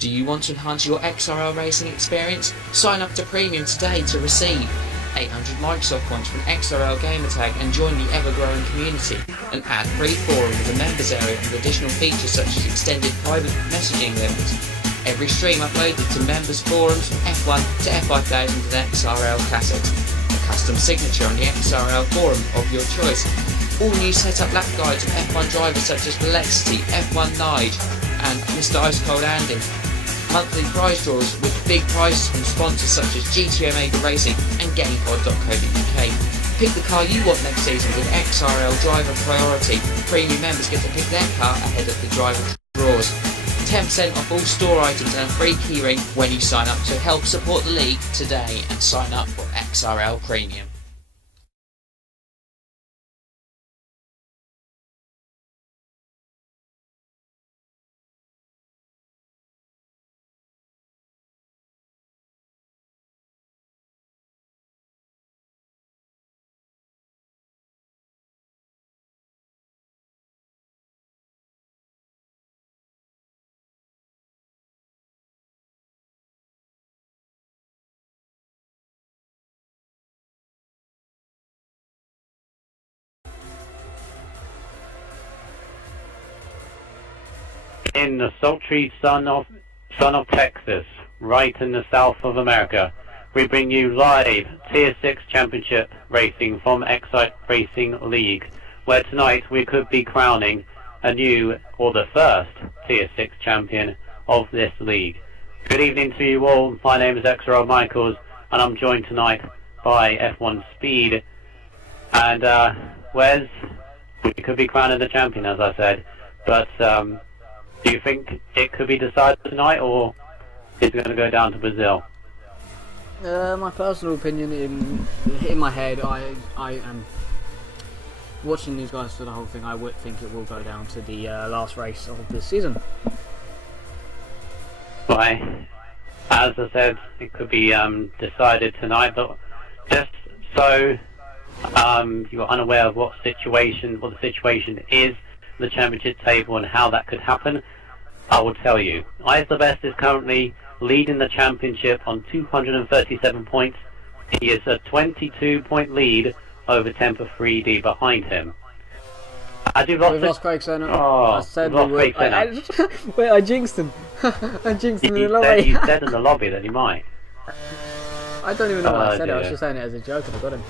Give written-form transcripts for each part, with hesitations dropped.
Do you want to enhance your XRL racing experience? Sign up to Premium today to receive 800 Microsoft points from XRL Gamertag and join the ever-growing community. An ad-free forum with a members area and additional features such as extended private messaging limits. Every stream uploaded to members forums from F1 to F5000 and XRL Classics. A custom signature on the XRL forum of your choice. All new setup lap guides of F1 drivers such as Velocity, F1 Nige and Mr Ice Cold Andy. Monthly prize draws with big prizes from sponsors such as GT Omega Racing and GamePod.co.uk. Pick the car you want next season with XRL Driver Priority. Premium members get to pick their car ahead of the driver draws. 10% off all store items and a free keyring when you sign up, so help support the league today and sign up for XRL Premium. In the sultry sun of Texas, right in the south of America, we bring you live Tier 6 Championship racing from Excite Racing League, where tonight we could be crowning a new, or the first, Tier 6 champion of this league. Good evening to you all. My name is XRL Michaels, and I'm joined tonight by F1 Speed. And Wes, we could be crowning the champion, as I said, but do you think it could be decided tonight, or is it going to go down to Brazil? My personal opinion, in my head, I am watching these guys for the whole thing. I would think it will go down to the last race of this season. Right. As I said, it could be decided tonight, but just so you're unaware of what the situation is, the championship table and how that could happen, I will tell you. Eyes the Best is currently leading the championship on 237 points. He is a 22-point lead over Temper 3D behind him. We've lost Craig Senna. Oh, I said we lost Craig Senna. Wait, I jinxed him. I jinxed him in the lobby. He said in the lobby that he might. I don't even know why I said dear. it. I was just saying it as a joke and I got him.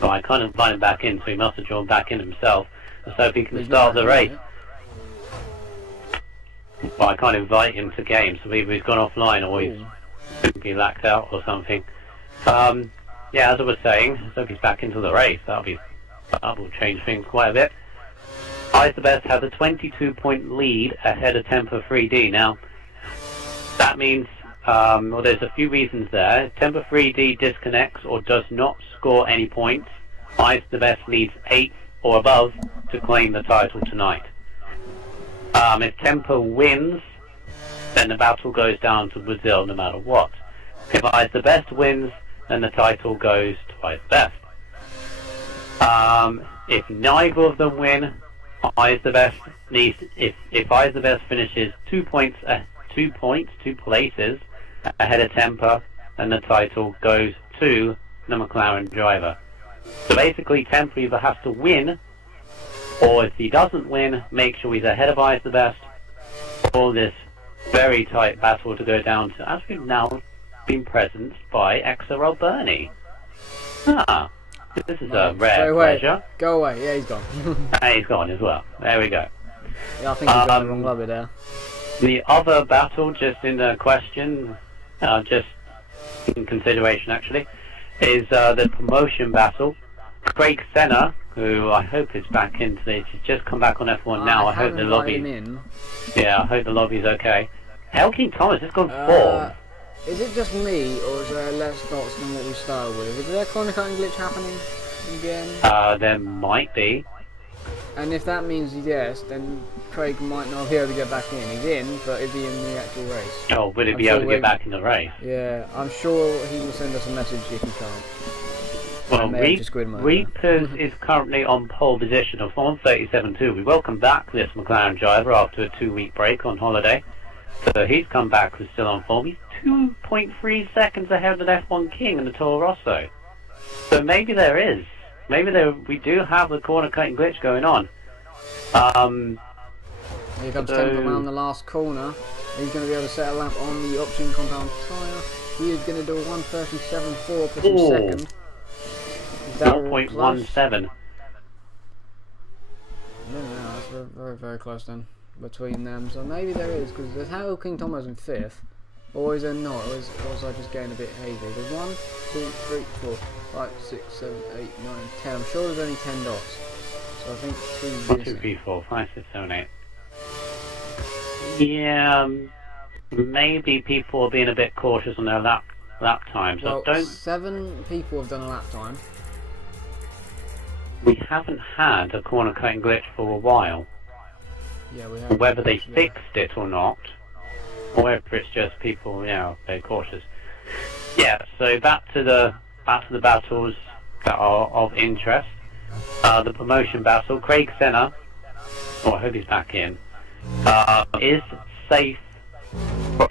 Well, I can't invite him back in, so he must have drawn back in himself. So if he can start the race. Well, I can't invite him to games, so either he's gone offline or he's simply lacked out or something. Yeah, as I was saying, so if he's back into the race, that will change things quite a bit. Eyes the Best has a 22-point lead ahead of Temper 3D. Now, that means, well, there's a few reasons there. Temper 3D disconnects or does not score any points. Eyes the Best needs 8 or above to claim the title tonight. If Temper wins, then the battle goes down to Brazil no matter what. If Eyes the Best wins, then the title goes to Eyes the Best. If neither of them win, Eyes the Best needs, if Eyes the Best finishes 2 places ahead of Temper, then the title goes to the McLaren driver. So basically, Temper either has to win, or if he doesn't win, make sure he's ahead of Eyes the Best, for this very tight battle to go down to, as we've now been presenced by XRL Bernie. This is a rare pleasure. Go away. Yeah, he's gone. And he's gone as well. There we go. Yeah, I think he's got the wrong lobby there. The other battle, just in the question, just in consideration actually, is the promotion battle. Craig Senna, who I hope is back into this, he's just come back on F1 now. I hope the lobby. Yeah, I hope the lobby's okay. Helking Thomas has gone fourth. Is it just me, or is there less dots than what we started with? Is there a corner cutting glitch happening again? There might be. And if that means yes, then Craig might not be able to get back in. He's in, but is he in the actual race? Oh, will he be able to get back in the race? Yeah, I'm sure he will send us a message if he can't. Well, Reapers is currently on pole position of 137.2. We welcome back this McLaren driver after a 2-week break on holiday. So he's come back with still on form. He's 2.3 seconds ahead of the F1 King and the Toro Rosso. So maybe there is. We do have the corner cutting glitch going on. Here comes Temple around the last corner. He's going to be able to set a lap on the option compound tyre. He is going to do a 1:37.4 for 2 seconds. 0.17. Yeah, that's very, very, very close then between them. So maybe there is, because there's how King Tomo's in 5th, or is there not? Or was I just getting a bit hazy? There's 1, 2, 3, 4, 5, 6, 7, 8, 9, 10. I'm sure there's only 10 dots. So I think 2 1, missing. 2, 3, 4, 5, 6, 7, 8. Yeah, maybe people are being a bit cautious on their lap times. Well, don't. 7 people have done a lap time. We haven't had a corner cutting glitch for a while. Yeah, we have. Whether they fixed it or not, or whether it's just people, they're cautious. Yeah. So back to the battles that are of interest. The promotion battle. Craig Senna, I hope he's back in, is safe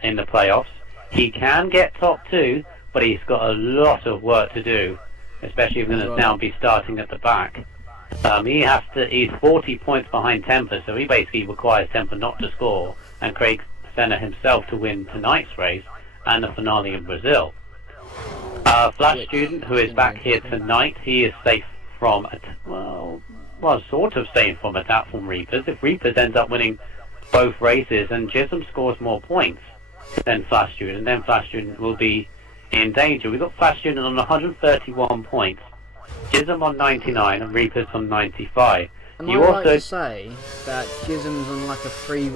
in the playoffs. He can get top 2, but he's got a lot of work to do, especially if he's going to now be starting at the back. He's 40 points behind Temper, so he basically requires Temper not to score, and Craig Senna himself to win tonight's race and the finale in Brazil. Flash Student, who is back here tonight, he is safe from, sort of safe from attack from Reapers. If Reapers ends up winning both races and Jism scores more points than Flash Student, then Flash Student will be in danger. We've got Flash Student on 131 points, Jism on 99 and Reapers on 95. Am I right to say that Jism's on like a 3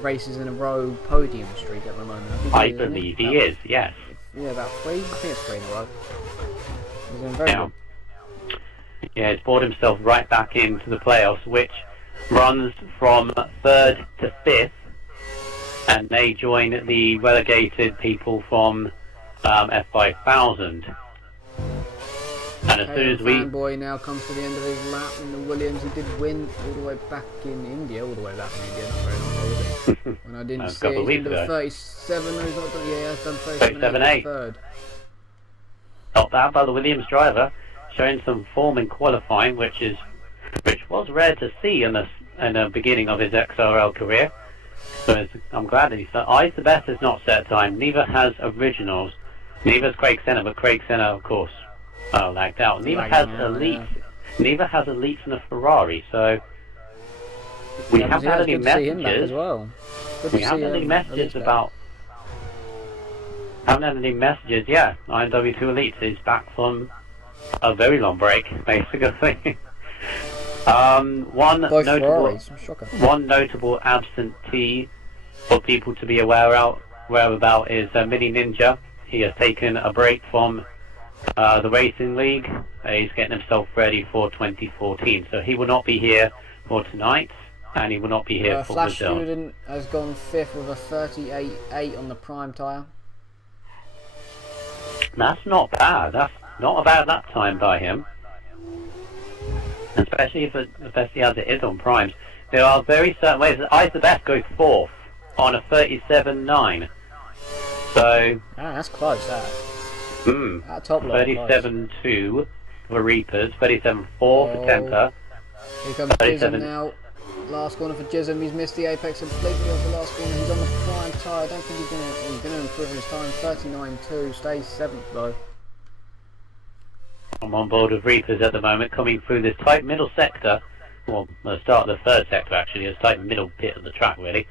races in a row podium streak at the moment? I believe he is, yes. Yeah, about 3? I think it's 3 in a row. He's doing very good. Yeah, he's brought himself right back into the playoffs, which runs from 3rd to 5th, and they join the relegated people from F5000. And as soon as Fanboy now comes to the end of his lap in the Williams. He did win all the way back in India, not very long ago. When I didn't see it, he's done 37, no, he's not done, yeah, he has done 37.8 third. Not bad by the Williams driver, showing some form in qualifying, which was rare to see in the beginning of his XRL career. So I'm glad that he's done. Eyes the Best has not set time, neither has Originals, neither has Craig Senna, but Craig Senna, of course, lagged out. Neither has Elites. Neither has Elites in a Ferrari. So we haven't had any messages. We haven't had any messages about. Haven't had any messages. Yeah, IMW2 Elites is back from a very long break, basically. One notable absentee for people to be aware about is Mini Ninja. He has taken a break from the Racing League. He's getting himself ready for 2014, so he will not be here for tonight, and he will not be here for Flash Brazil. Student has gone 5th with a 38.8 on the prime tyre. That's not bad. That's not a bad lap time by him, especially as it is on primes. There are very certain ways that Eyes the Best goes 4th on a 37.9. So that's close. That. Top 37.2 for Reapers, 37.4 for Temper. Here comes Jism now. Last corner for Jism. He's missed the apex completely off the last corner. He's on the prime tyre. I don't think he's going to improve his time. 39.2. Stays 7th though. I'm on board with Reapers at the moment, coming through this tight middle sector. Well, the start of the 3rd sector actually. It's tight middle bit of the track really.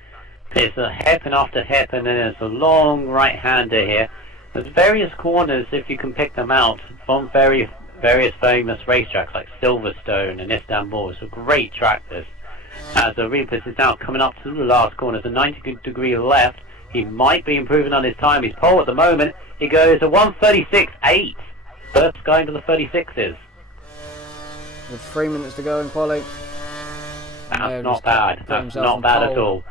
There's a hairpin after hairpin, and then there's a long right-hander here. There's various corners, if you can pick them out, from various famous racetracks like Silverstone and Istanbul. It's a great track this. As the Reapers is now coming up to the last corner, it's a 90-degree left. He might be improving on his time. He's pole at the moment. He goes a 1:36.8. First guy into the 36s. With 3 minutes to go in quali. That's not bad. That's not bad at all.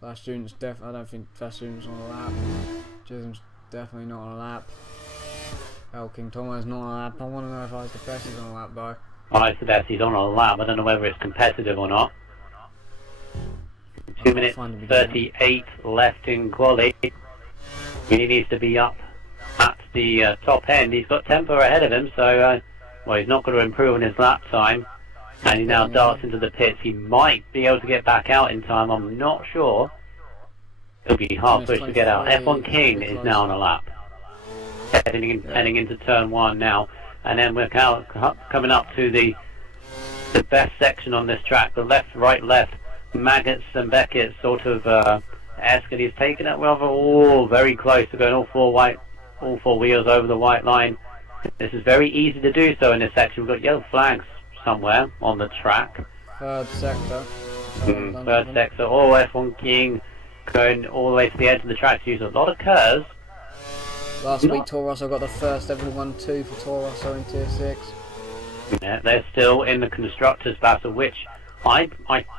Flash Student's I don't think Flash Student's on a lap. Jism's definitely not on a lap. King Tomo's not on a lap. I want to know if Eyes the Best is on a lap though. Eyes the best. He's on a lap. I don't know whether it's competitive or not. 2 minutes 38 left in quali. He needs to be up at the top end. He's got tempo ahead of him, so well, he's not going to improve on his lap time. And he now darts into the pits. He might be able to get back out in time. I'm not sure. It'll be hard for us to get out. F1 King is now on a lap. Heading into turn 1 now. And then we're coming up to the best section on this track. The left, right, left. Maggots and Beckett sort of and he's taken it rather very close to going all four wheels over the white line. This is very easy to do so in this section. We've got yellow flags somewhere on the track. Third sector. Third sector. Oh, F1 King going all the way to the edge of the track to use a lot of curves. Last week Toro Rosso got the first ever 1-2 for Toro Rosso in Tier 6. Yeah, they're still in the Constructors' Battle, which I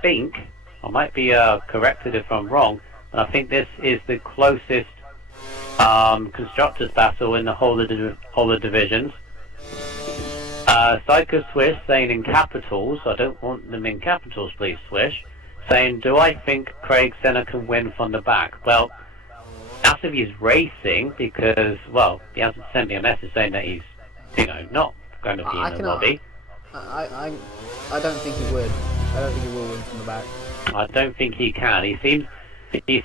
think, I might be corrected if I'm wrong, but I think this is the closest Constructors' Battle in the whole of divisions. Psycho Swish saying in capitals, I don't want them in capitals please Swish, saying, do I think Craig Senna can win from the back? Well, that's if he's racing, because, well, he hasn't sent me a message saying that he's, not going to be in the lobby. I don't think he would. I don't think he will win from the back. I don't think he can. He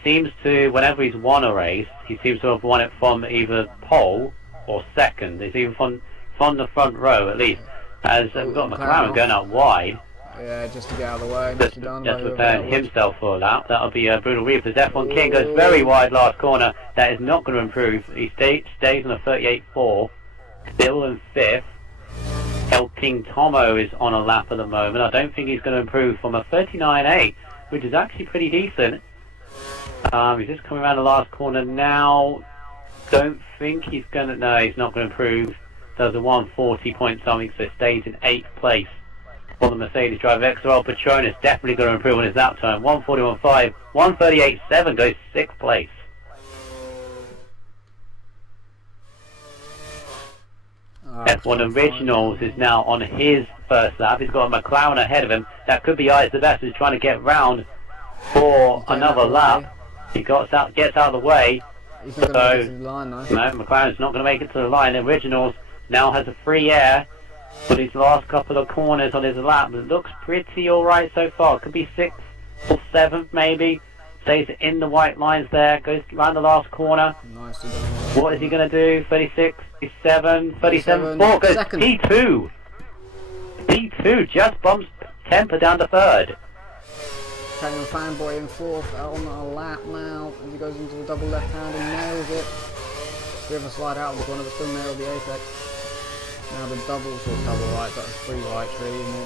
seems to, whenever he's won a race, he seems to have won it from either pole or second. It's even from the front row at least. As we've got McLaren going out wide. Yeah, just to get out of the way. Just preparing himself for a lap. That'll be Brutal Reapers. F1 King goes very wide last corner. That is not going to improve. He stays on a 38.4. Still in 5th. El King Tomo is on a lap at the moment. I don't think he's going to improve from a 39.8, which is actually pretty decent. He's just coming around the last corner now. Don't think he's going to... No, he's not going to improve. Does a 140 point something, so stays in 8th place. For the Mercedes driver, XRL Patronus definitely going to improve on his lap time. 141.5, 138.7 goes 6th place. F1 Originals is now on his first lap. He's got a McLaren ahead of him. That could be Eyes the Best, who's trying to get round for another lap. He gets out of the way. He's not going to make it to the line, though. No, McLaren's not going to make it to the line. Originals now has a free air for these last couple of corners on his lap. It looks pretty alright so far. Could be 6th or 7th maybe. Stays in the white lines there. Goes around the last corner. Nicely done. What is he going to do? 36, 37, 37, 4 goes second. P2. P2 just bumps Temper down to 3rd. Carrying Fanboy in 4th, out on a lap now, as he goes into the double left hand and nails it. We have a slide out of the corner, but still nailed the apex. Now the double right, but a free right tree in the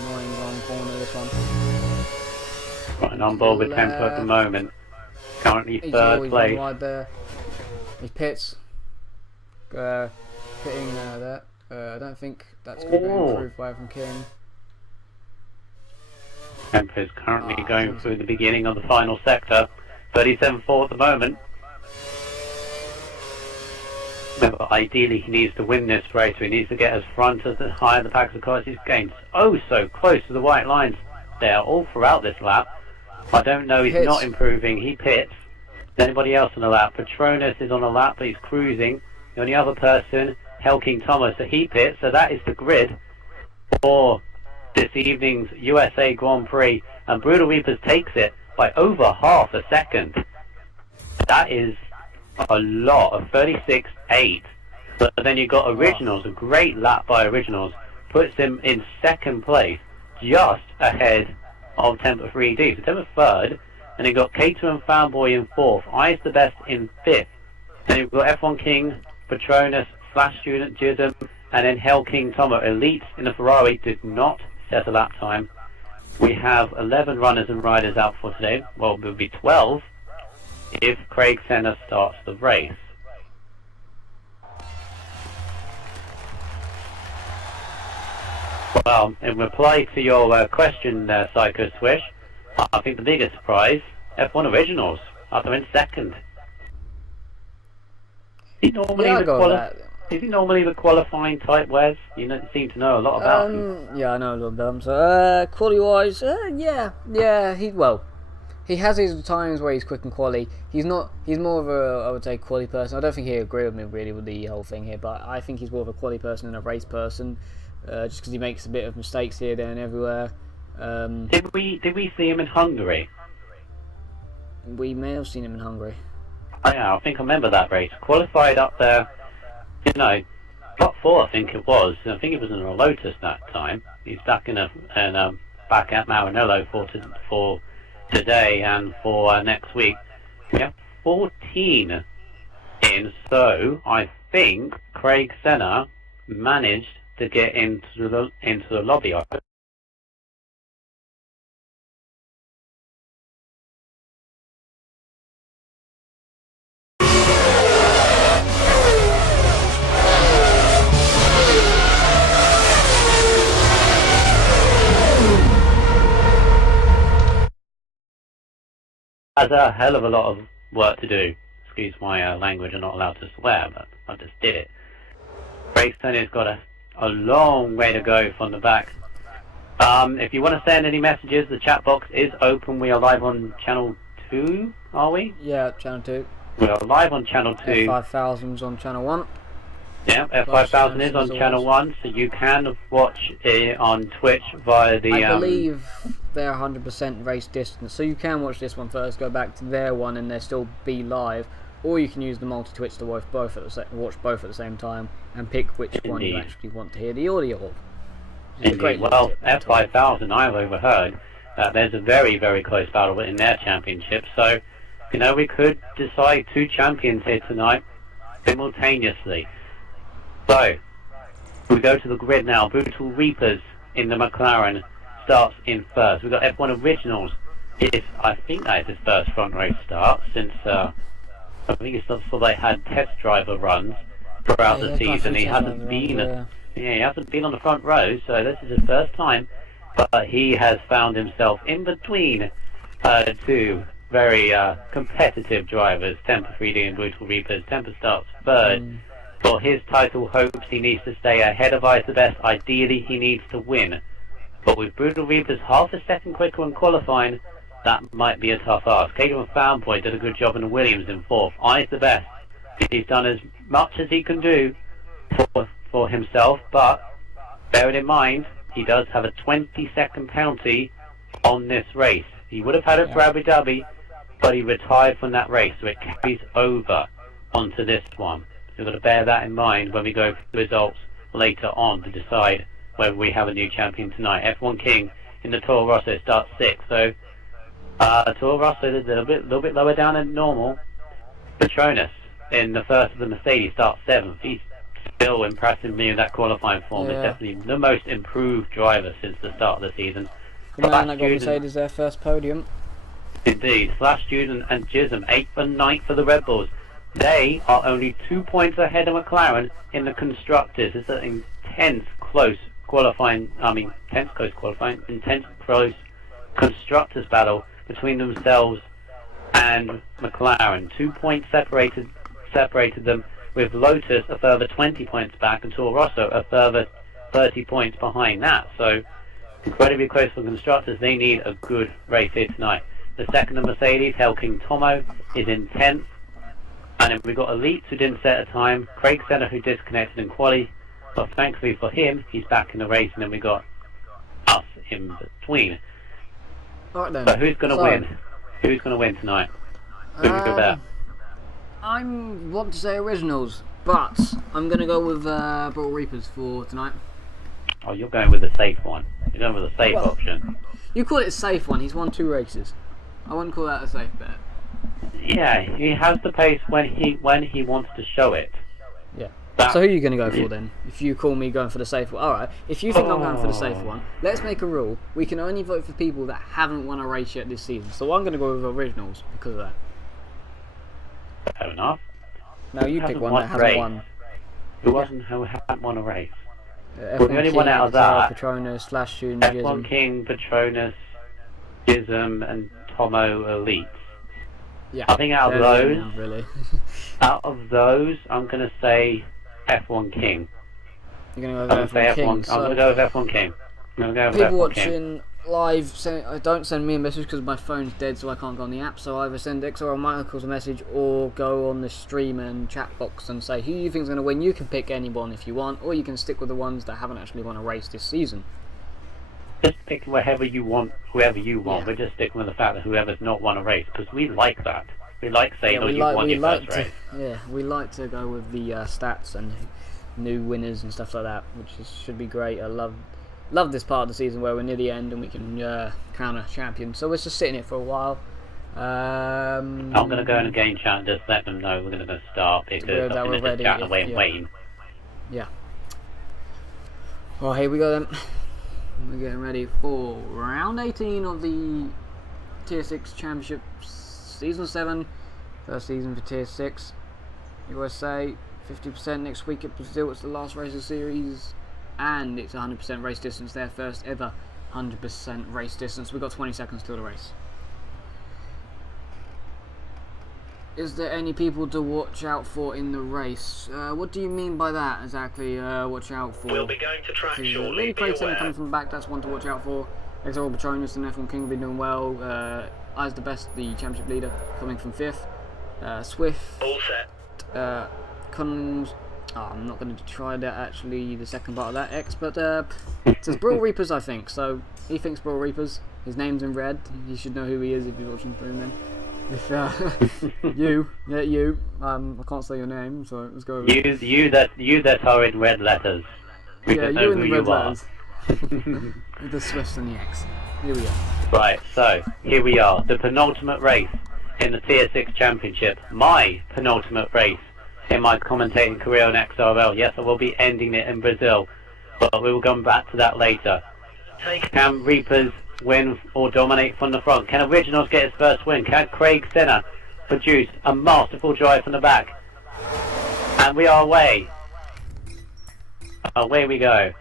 annoying wrong corner, this one. Right, on board with Temper at the moment. Currently 3rd place. Wide there. He pits. Pitting there. I don't think that's going to be improved by from King. Temper is currently going through the beginning of the final sector. 37.4 at the moment. But ideally he needs to win this race, so he needs to get as front as high in the pack of cars. He's getting so close to the white lines there all throughout this lap. I don't know, he's not improving. He pits. Is anybody else on the lap? Patronus is on a lap, but he's cruising. The only other person, Hell King Thomas, so he pits. So that is the grid for this evening's USA Grand Prix. And Brutal Reapers takes it by over half a second. That is a lot of 36.8. But then you've got Originals, a great lap by Originals, puts him in 2nd place, just ahead of Temper 3D. So Temper 3rd, and you've got K2 and Fanboy in 4th, Eyes the Best in 5th. Then you've got F1 King, Patronus, Flash Student, Jism, and then Hell King Tomo. Elite in the Ferrari did not set a lap time. We have 11 runners and riders out for today. Well, it will be 12 if Craig Senna starts the race. Well, in reply to your question there, Psycho Swish, I think the biggest surprise, F1 Originals, up in 2nd. He normally Is he normally the qualifying type, Wes? You seem to know a lot about him. Yeah, I know a little bit. So, quality-wise, yeah. He has his times where he's quick and quali. He's not. He's more of a, I would say, quali person. I don't think he agree with me really with the whole thing here, but I think he's more of a quali person than a race person, just because he makes a bit of mistakes here, there, and everywhere. Did we see him in Hungary? We may have seen him in Hungary. Oh, yeah, I think I remember that race. Qualified up there, top 4 I think it was. I think it was in a Lotus that time. He's back back at Maranello for today and for next week. We have 14 in, so I think Craig Senna managed to get into the lobby. Has a hell of a lot of work to do. Excuse my language, I'm not allowed to swear, but I just did it. Craig Senna's got a long way to go from the back. If you want to send any messages, the chat box is open. We are live on channel 2, are we? Yeah, channel 2. We are live on channel 2. F5000's on channel 1. Yeah, F5000 is on channel 1, so you can watch it on Twitch via the... I believe they're 100% race distance, so you can watch this one first, go back to their one, and they'll still be live. Or you can use the multi-Twitch to watch both at the same time, and pick which one you actually want to hear the audio of. Indeed. Well, F5000, I've overheard that there's a very, very close battle in their championship, so, we could decide 2 champions here tonight simultaneously. So, we go to the grid now. Brutal Reapers in the McLaren starts in first. We've got F1 Originals. I think that is his first front race start since I think it's so they had test driver runs throughout the season. He hasn't been he hasn't been on the front row, so this is his first time. But he has found himself in between 2 very competitive drivers, Temper 3D and Brutal Reapers. Temper starts third. For his title hopes, he needs to stay ahead of Ice the Best. Ideally, he needs to win. But with Brutal Reapers half a second quicker in qualifying, that might be a tough ask. Caden Fanboy did a good job in the Williams in 4th. Ice the Best. He's done as much as he can do for himself, but bearing in mind, he does have a 20-second penalty on this race. He would have had it for Abu Dhabi, but he retired from that race, so it carries over onto this one. We've got to bear that in mind when we go for the results later on to decide whether we have a new champion tonight. F1 King in the Toro Rosso starts 6th, so Toro Rosso is a little bit lower down than normal. Petronas in the first of the Mercedes starts 7th. He's still impressing me in that qualifying form. He's definitely the most improved driver since the start of the season. The man that got Mercedes their first podium. Indeed. Flash Student and Jism 8th and 9th for the Red Bulls. They are only 2 points ahead of McLaren in the constructors. It's an intense close constructors battle between themselves and McLaren. 2 points separated them, with Lotus a further 20 points back and Toro Rosso a further 30 points behind that. So incredibly close for constructors. They need a good race here tonight. The second of Mercedes, Hell King Tomo, is in 10th. And then we've got Elite, who didn't set a time. Craig Senna, who disconnected in quali. But thankfully for him, he's back in the race. And then we got us in between. Alright then. So who's going to win? Who's going to win tonight? Who we go there? I want to say Originals, but I'm going to go with Brutal Reapers for tonight. Oh, you're going with the safe one. You're going with the safe option. You call it a safe one. He's won 2 races. I wouldn't call that a safe bet. Yeah, he has the pace when he wants to show it. Yeah. So who are you going to go for then? If you call me going for the safe one. Alright, if you think I'm going for the safe one, let's make a rule. We can only vote for people that haven't won a race yet this season. So I'm going to go with Originals because of that. Fair enough. No, you pick one that hasn't won. Who hasn't won a race? Well, the only one out of that, Patronus, Flash Student, F1 King, Patronus, Gizm, and Tomo Elite. Yeah, I think out of those, really. I'm going to say F1 King. You're going I'm to going go to say with King. F1. I'm going to go with F1 King. I'm going to go with People F1 King. watching live, don't send me a message because my phone's dead, so I can't go on the app. So either send XRL Michaels a message or go on the stream and chat box and say who you think is going to win. You can pick anyone if you want, or you can stick with the ones that haven't actually won a race this season. Just pick whoever you want. Yeah. We're just sticking with the fact that whoever's not won a race, because we like that. We like saying, we you won your first race. We like to go with the stats and new winners and stuff like that, which should be great. I love this part of the season where we're near the end and we can crown a champion. So we're just sitting here for a while. I'm going to go in a game chat and just let them know we're going to start, because I'm going to just chat away and waiting. Yeah. Well, here we go then. We're getting ready for round 18 of the Tier 6 Championship Season 7. First season for Tier 6. USA, 50% next week at Brazil. It's the last race of the series. And it's 100% race distance, their first ever 100% race distance. We've got 20 seconds till the race. Is there any people to watch out for in the race? What do you mean by that exactly? Watch out for. We'll be going to track shortly. Really Be great aware. coming from the back. That's one to watch out for. XRL Patronus and F1 King have been doing well. Eyes the best, the championship leader, coming from 5th. Swift. All set. Cunnings. I'm not going to try that actually. The second part of that X, but it says Brawl Reapers, I think. So he thinks Brawl Reapers. His name's in red. You should know who he is if you're watching through then. If you, I can't say your name, so let's go. You that are in red letters. We Yeah, don't you know in who the you red are. letters. With the Swifts and the X. Here we go. Right, so here we are, the penultimate race in the Tier 6 Championship. My penultimate race in my commentating career on XRL. Yes, I will be ending it in Brazil, but we will come back to that later. Can Reapers win or dominate from the front? Can Originals get his first win? Can Craig Senna produce a masterful drive from the back? And we are away. Away we go.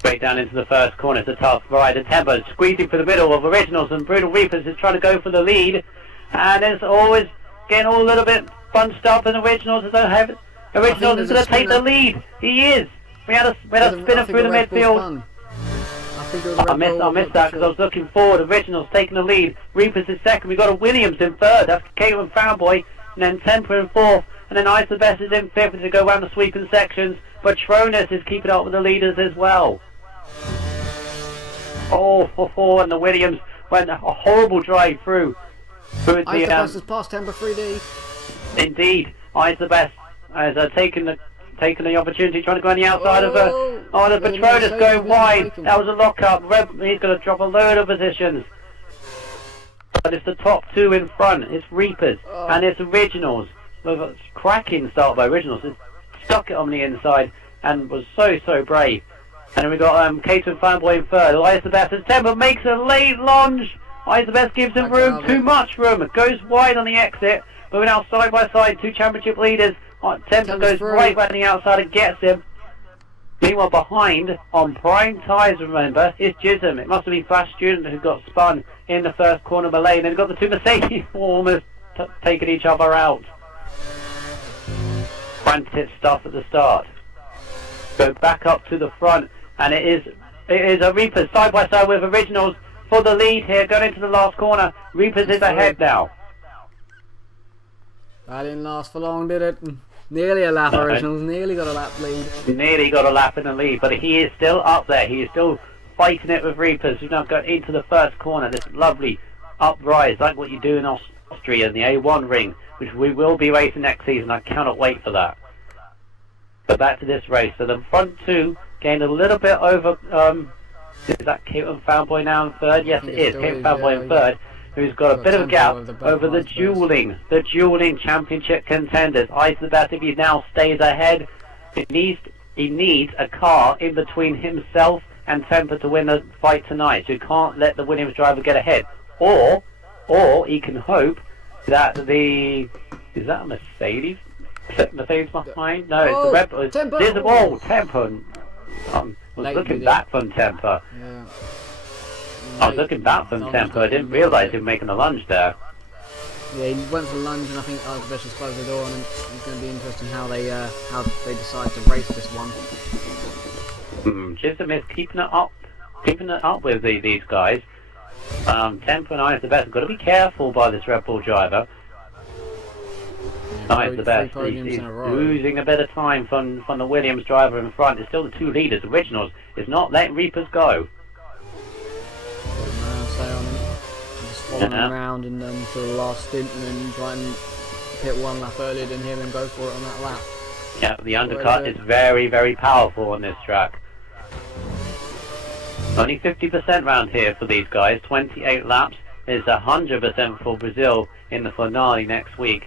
Straight down into the first corner. It's a tough ride. The tempo is squeezing for the middle of Originals, and Brutal Reapers is trying to go for the lead. And it's always getting all a little bit bunched up, and Originals is going to take the lead. He is. We had a spinner through the midfield. I missed that because I was looking forward. Originals taking the lead. Reapers is second. We've got a Williams in third. That's Caitlin Fanboy. And then Temper in fourth. And then Ice the Best is in fifth as we go around the sweeping sections. But Tronus is keeping up with the leaders as well. Oh, for four. And the Williams went a horrible drive through. Ice the Best has passed Temper 3D. Indeed. Ice the Best has taken the opportunity, trying to go on the outside of the Patronus going wide. That was a lock-up. He's going to drop a load of positions. But it's the top two in front. It's Reapers and it's Originals. With a cracking start by Originals. It's stuck it on the inside and was so brave. And then we got Cato Fanboy in third. Elias the Best as Temper makes a late lunge. Elias the Best gives him room, too much room. It goes wide on the exit. But we're now side by side, two championship leaders. Temper goes right on the outside and gets him. Meanwhile, behind, on prime tyres, remember, is Jism. It must have been Flash Student who got spun in the first corner of the lane. Then we've got the two Mercedes almost taking each other out. Frantic stuff at the start. Go back up to the front, and it is a Reapers side by side with Originals for the lead here, going into the last corner. Reapers is ahead now. That didn't last for long, did it? Nearly a lap, Originals. Nearly got a lap lead. Nearly got a lap in the lead, but he is still up there. He is still fighting it with Reapers. We've now got into the first corner. This lovely uprise, like what you do in Austria in the A1 ring, which we will be racing next season. I cannot wait for that. But back to this race. So the front two gained a little bit over. Is that Caitlin Fanboy now in third? Yes, it is. Caitlin Fanboy in third. Who's got a bit of a gap over the dueling championship contenders. Ice the Best, if he now stays ahead, he needs a car in between himself and Temper to win the fight tonight. So you can't let the Williams driver get ahead. Or he can hope that is that a Mercedes? Mercedes behind? No, it's the Red Bull. Temper. Temper. I was looking back from Temper. Yeah. I was looking back from Temper. I didn't realise he was making a lunge there. Yeah, he went for lunge, and I think Best just closed the door, and it's going to be interesting how they decide to race this one. Chisholm is keeping it up with these guys. Temper and I is the best. Got to be careful by this Red Bull driver. Yeah, I is the best. He's losing a bit of time from the Williams driver in front. It's still the two leaders. Originals is not letting Reapers go. Stay on him. Just follow him around and then for the last stint, and then try and hit one lap earlier than him and go for it on that lap. Yeah, the undercut is very, very powerful on this track. Only 50% round here for these guys. 28 laps is 100% for Brazil in the finale next week.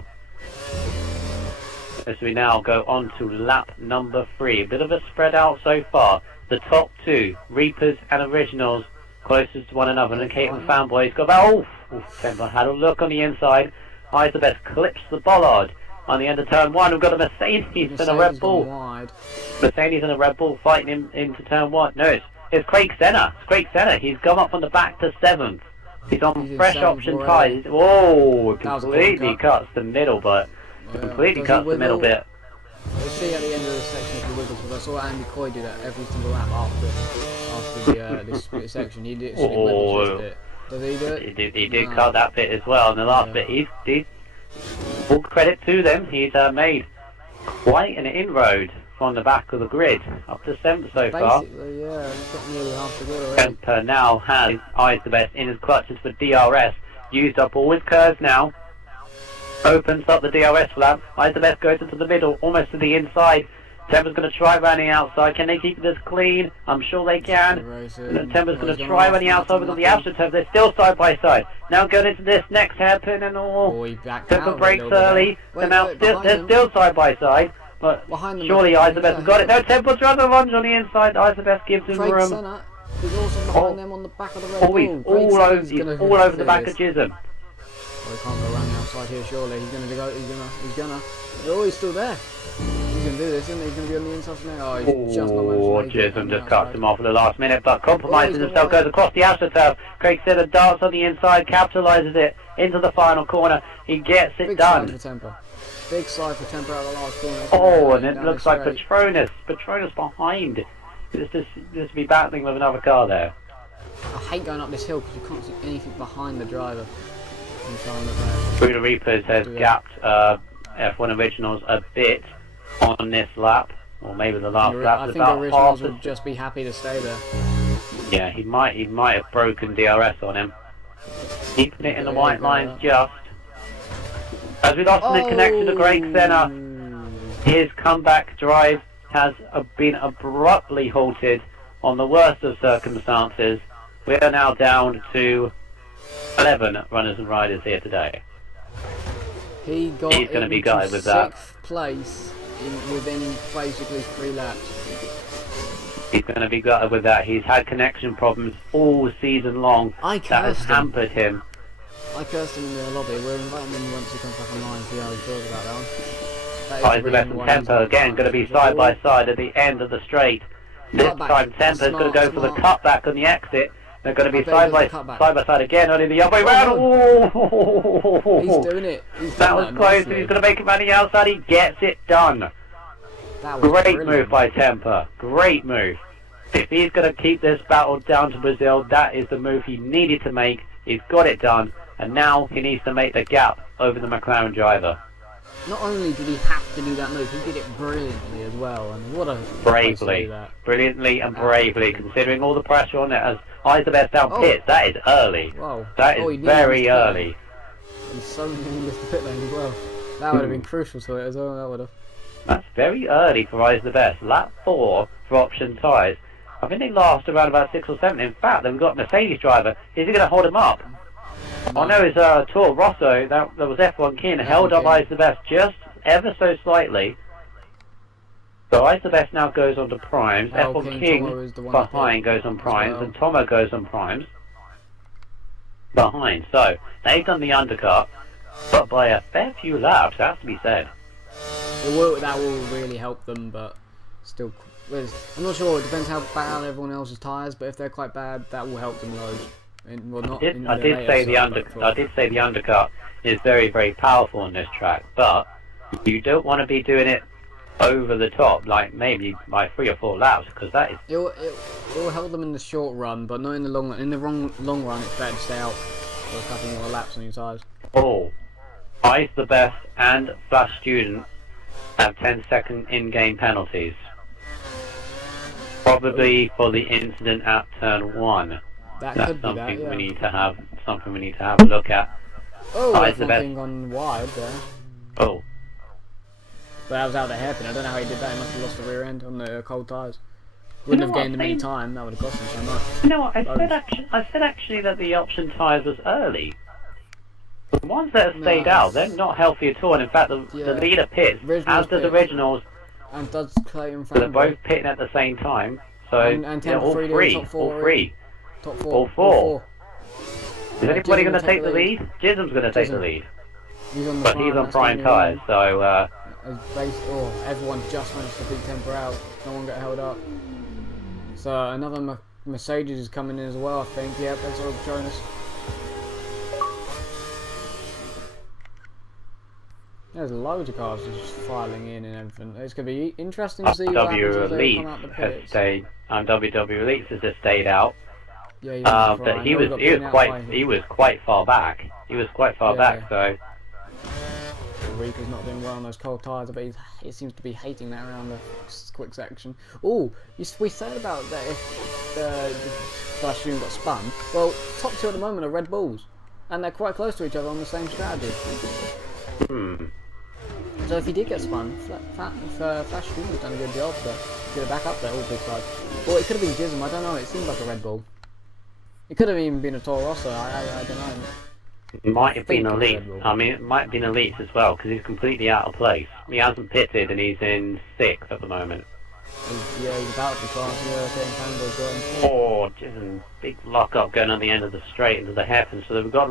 As we now go on to lap number 3. A bit of a spread out so far. The top two, Reapers and Originals, closest to one another. And the Caton fanboys got about, Temper had a look on the inside. Eyes the best, clips the bollard on the end of turn 1. We've got a Mercedes and a Red Bull. Mercedes and a Red Bull fighting him into turn 1. No, it's Craig Senna. It's Craig Senna. He's gone up from the back to 7th. He's on fresh option tyres. Oh, completely cuts the middle, but completely cuts the middle bit. We'll see at the end of this section if he wiggles, because I saw Andy Coy do that every single lap after this split section. He did it. Does he do it? He did cut that bit as well. And the last bit, he's full credit to them. He's made quite an inroad from the back of the grid up to 7th so far. Basically, yeah, he's got nearly half the grid already. Temper now has Eyes the Best in his clutches for DRS. Used up all his curves now. Opens up the DRS flap. Eyes the Best goes into the middle, almost to the inside. Temper's going to try running outside. Can they keep this clean? I'm sure they can. Temper's going to try running outside with the AstroTurf. They're still side by side. Now going into this next hairpin and all. Temper breaks early. And now they're still side by side. But surely Eyes the Best has got it. No, Temper's trying to lunge on the inside. Eyes the Best gives him room. He's also behind them on the back of the Red Bull. He's all over the back of Chisholm. Oh, he can't go around the outside here, surely. He's gonna go, he's gonna. Oh, he's still there. He's gonna do this, isn't he? He's gonna be on the inside now. Oh, he's just not managed to make it. Chisholm just cuts him off at the last minute, but compromises himself, goes across the AstroTurf. Craig Senna darts on the inside, capitalises it into the final corner. He gets it done. Big slide for Temper. Big slide for Temper out of the last corner. Oh, and it looks like Petronas. Petronas behind. Just be battling with another car there. I hate going up this hill because you can't see anything behind the driver. Bruder Reapers has gapped F1 Originals a bit on this lap, or maybe the last lap. I think Originals would just be happy to stay there. Yeah, he might have broken DRS on him. Keeping it in the white lines just. As we lost the connection to Craig Senna, his comeback drive has been abruptly halted on the worst of circumstances. We are now down to 11 runners and riders here today. He's going to be gutted with that. 6th place within basically 3 laps. He's going to be gutted with that. He's had connection problems all season long. That has hampered him. I cursed him in the lobby. We're inviting him once he comes back online to see how he feels about that one. Eyes the Best and Temper again going to be side by side at the end of the straight. This time Temper's going to go for the cutback on the exit. They're going to be side by side again, only the other way round. Oh! He's doing it. That was close, and he's going to make it around the outside. He gets it done. Great move by Temper. Great move. If he's going to keep this battle down to Brazil, that is the move he needed to make. He's got it done, and now he needs to make the gap over the McLaren driver. Not only did he have to do that move, he did it brilliantly as well. And what a brilliantly and bravely, considering all the pressure on it. As Eyes the Best down pits, that is early. Wow. That is very early. And so nearly missed the pit lane as well. That would have been crucial to it as well. That would have. That's very early for Eyes the Best. Lap 4 for option tyres. I think they last around about 6 or 7. In fact, they've got a Mercedes driver. Is he going to hold him up? No. I know his Toro Rosso, that was F1 King, held up Eyes the Best just ever so slightly. So Eyes the Best now goes on to primes. F1 King behind goes on primes, and Tomo goes on primes behind. So they've done the undercut, but by a fair few laps, that has to be said. That will really help them, but still, I'm not sure. It depends how bad everyone else's tyres, but if they're quite bad, that will help them loads. Well, not in I did say the undercut is very, very powerful on this track, but you don't want to be doing it over the top, like maybe by 3 or 4 laps, because that is. It will help them in the short run, but not in the long run. In the long run, it's better to stay out for a couple more laps on your tyres. Oh, Ice the Best and Flash Student have 10-second in-game penalties. Probably for the incident at turn 1. That That's could be something that, yeah. we need to have. Something we need to have a look at. Oh, Ice that's the one Best. thing gone wide there. Oh, But that was out of the hairpin. I don't know how he did that. He must have lost the rear end on the cold tyres. You Wouldn't know have what, gained him any Steve? time. That would have cost him so much. you know what? I said actually that the option tyres was early. The ones that have stayed out, they're not healthy at all. And in fact, the leader pits, Originals as does pit. Originals. And does Clayton So they're Franco. both pitting at the same time. So And yeah, all Temple three, top four, all three. Top 4. All four. Is anybody Jism going will to take the take lead? Jism's going to take the Jism. lead, He's on the but he's on that's prime the only tyres. So everyone just managed to beat Temper out. No one got held up. So another Mercedes is coming in as well, I think. Yep, that's all showing us. There's loads of cars just filing in and everything. It's going to be interesting to see what happens as they W come out the Elite has pits. stayed. W Elite has just stayed out. Yeah, But he was quite far back. He was quite far back. So Rico's not doing well on those cold tyres, but he seems to be hating that around the quick section. Oh, we said about that if the Flash June got spun. Well, top 2 at the moment are Red Bulls, and they're quite close to each other on the same strategy. So if he did get spun, Flash June has done a good job, but get it back up there, all big side. Or it could have been Jism, I don't know, it seemed like a Red Bull. It could have even been a Toro Rosso, I don't know. it might have been think Elite. it's Red Bull. I mean, it might have been Elite as well because he's completely out of place. He hasn't pitted and he's in 6th at the moment. He's about to pass, getting fanboys going. Oh, Jism, big lock up going on the end of the straight into the hairpin. So we've got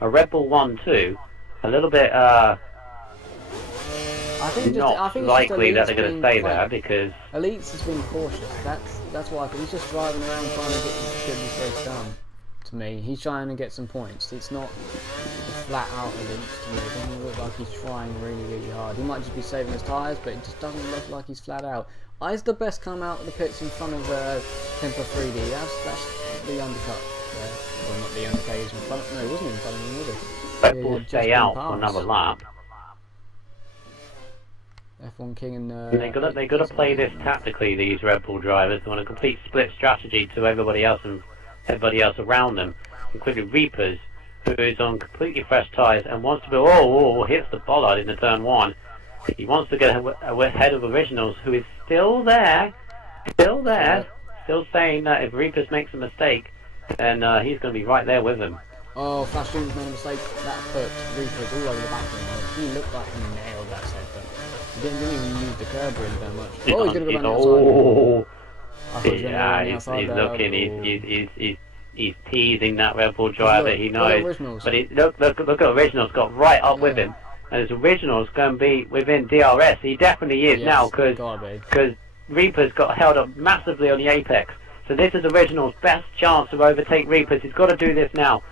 a Red Bull 1-2. A little bit I think not likely that they're going to stay there because Elites has been cautious. That's why I think he's just driving around trying to get this race done. To me, he's trying to get some points. It's not a flat out Elites to me. It doesn't look like he's trying really, really hard. He might just be saving his tyres, but it just doesn't look like he's flat out. I's the best come out of the pits in front of Temper 3D. That's the undercut. Yeah. Well, not the undercut. He was in front. No, he wasn't in front of him, was he? Red Bull stay out for another lap. F1 King and They got to play this tactically. These Red Bull drivers they want a complete split strategy to everybody else and everybody else around them, including Reapers, who is on completely fresh tyres and wants to go. Hits the bollard in the turn 1. He wants to get ahead of Originals, who is still there, still saying that if Reapers makes a mistake, then he's going to be right there with him. Oh, Flash Junior's made a mistake. That put Reapers all over the back of him. He looked like he nailed that sector. He didn't even use the curb really that much. Oh, he's going to go down the outside. I thought he was gonna go down the outside he's there. looking, he's teasing that Red Bull driver, Look, he look knows. at Originals. But look at Originals, got right up with him. And his Originals going to be within DRS. He definitely is now because Reaper's got held up massively on the apex. So this is Original's best chance to overtake Reapers. He's got to do this now.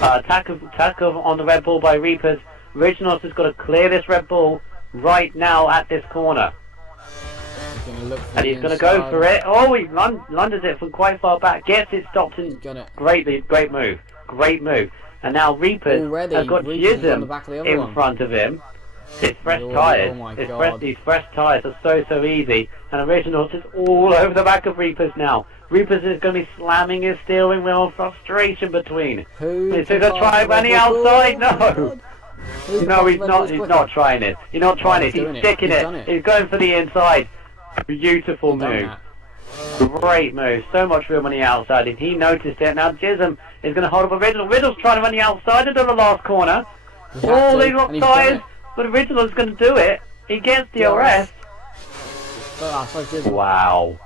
Attack on the Red Bull by Reapers. Originals has got to clear this Red Bull right now at this corner. And he's going to go for it. Oh, he lunges it from quite far back. Gets it stopped in. Great move. And now Reapers has got Jism in front of him. His fresh tyres. These fresh tyres are so easy. And Originals is all over the back of Reapers now. Reapers is going to be slamming his steering wheel. Frustration between. He's going to try running outside. No. No, he's not. He's not trying it. He's not trying it. He's sticking it. He's going for the inside. Beautiful move. Great move. So much room on the outside. And he noticed it. Now Jism is going to hold up Original. Original's trying to run the outside into the last corner. All these lock tyres. But Original's going to do it. He gets the arrest. Wow.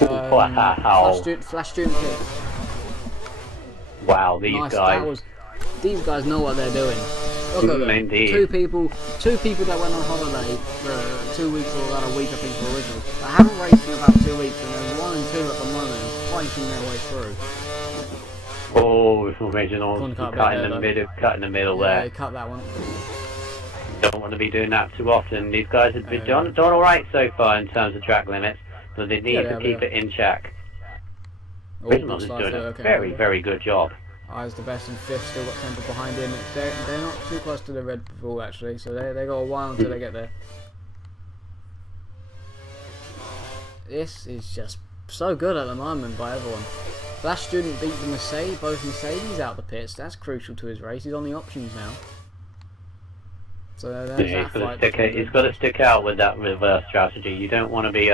Wow. Flash student kick. Wow, these guys know what they're doing. Look at them. Indeed. Two people that went on holiday for 2 weeks or about a week, I think, for Originals. They haven't raced in about 2 weeks, and they're 1 and 2 at the moment, fighting their way through. Oh, originals. Corner cut a bit Cut in there, the though. middle. Cut in the middle Yeah, there. he cut that one. Don't want to be doing that too often. These guys have been done all right so far in terms of track limits, but they need to keep it in check. Oh, Originals is looks doing like a okay, very, over. very good job. Eyes the best in fifth, still got Temper behind him. They're not too close to the Red Bull actually, so they got a while until they get there. This is just so good at the moment by everyone. Flash Student beat the both Mercedes out the pits. That's crucial to his race. He's on the options now. So there's Yeah, that fight. he's got to stick out with that reverse strategy. You don't want to be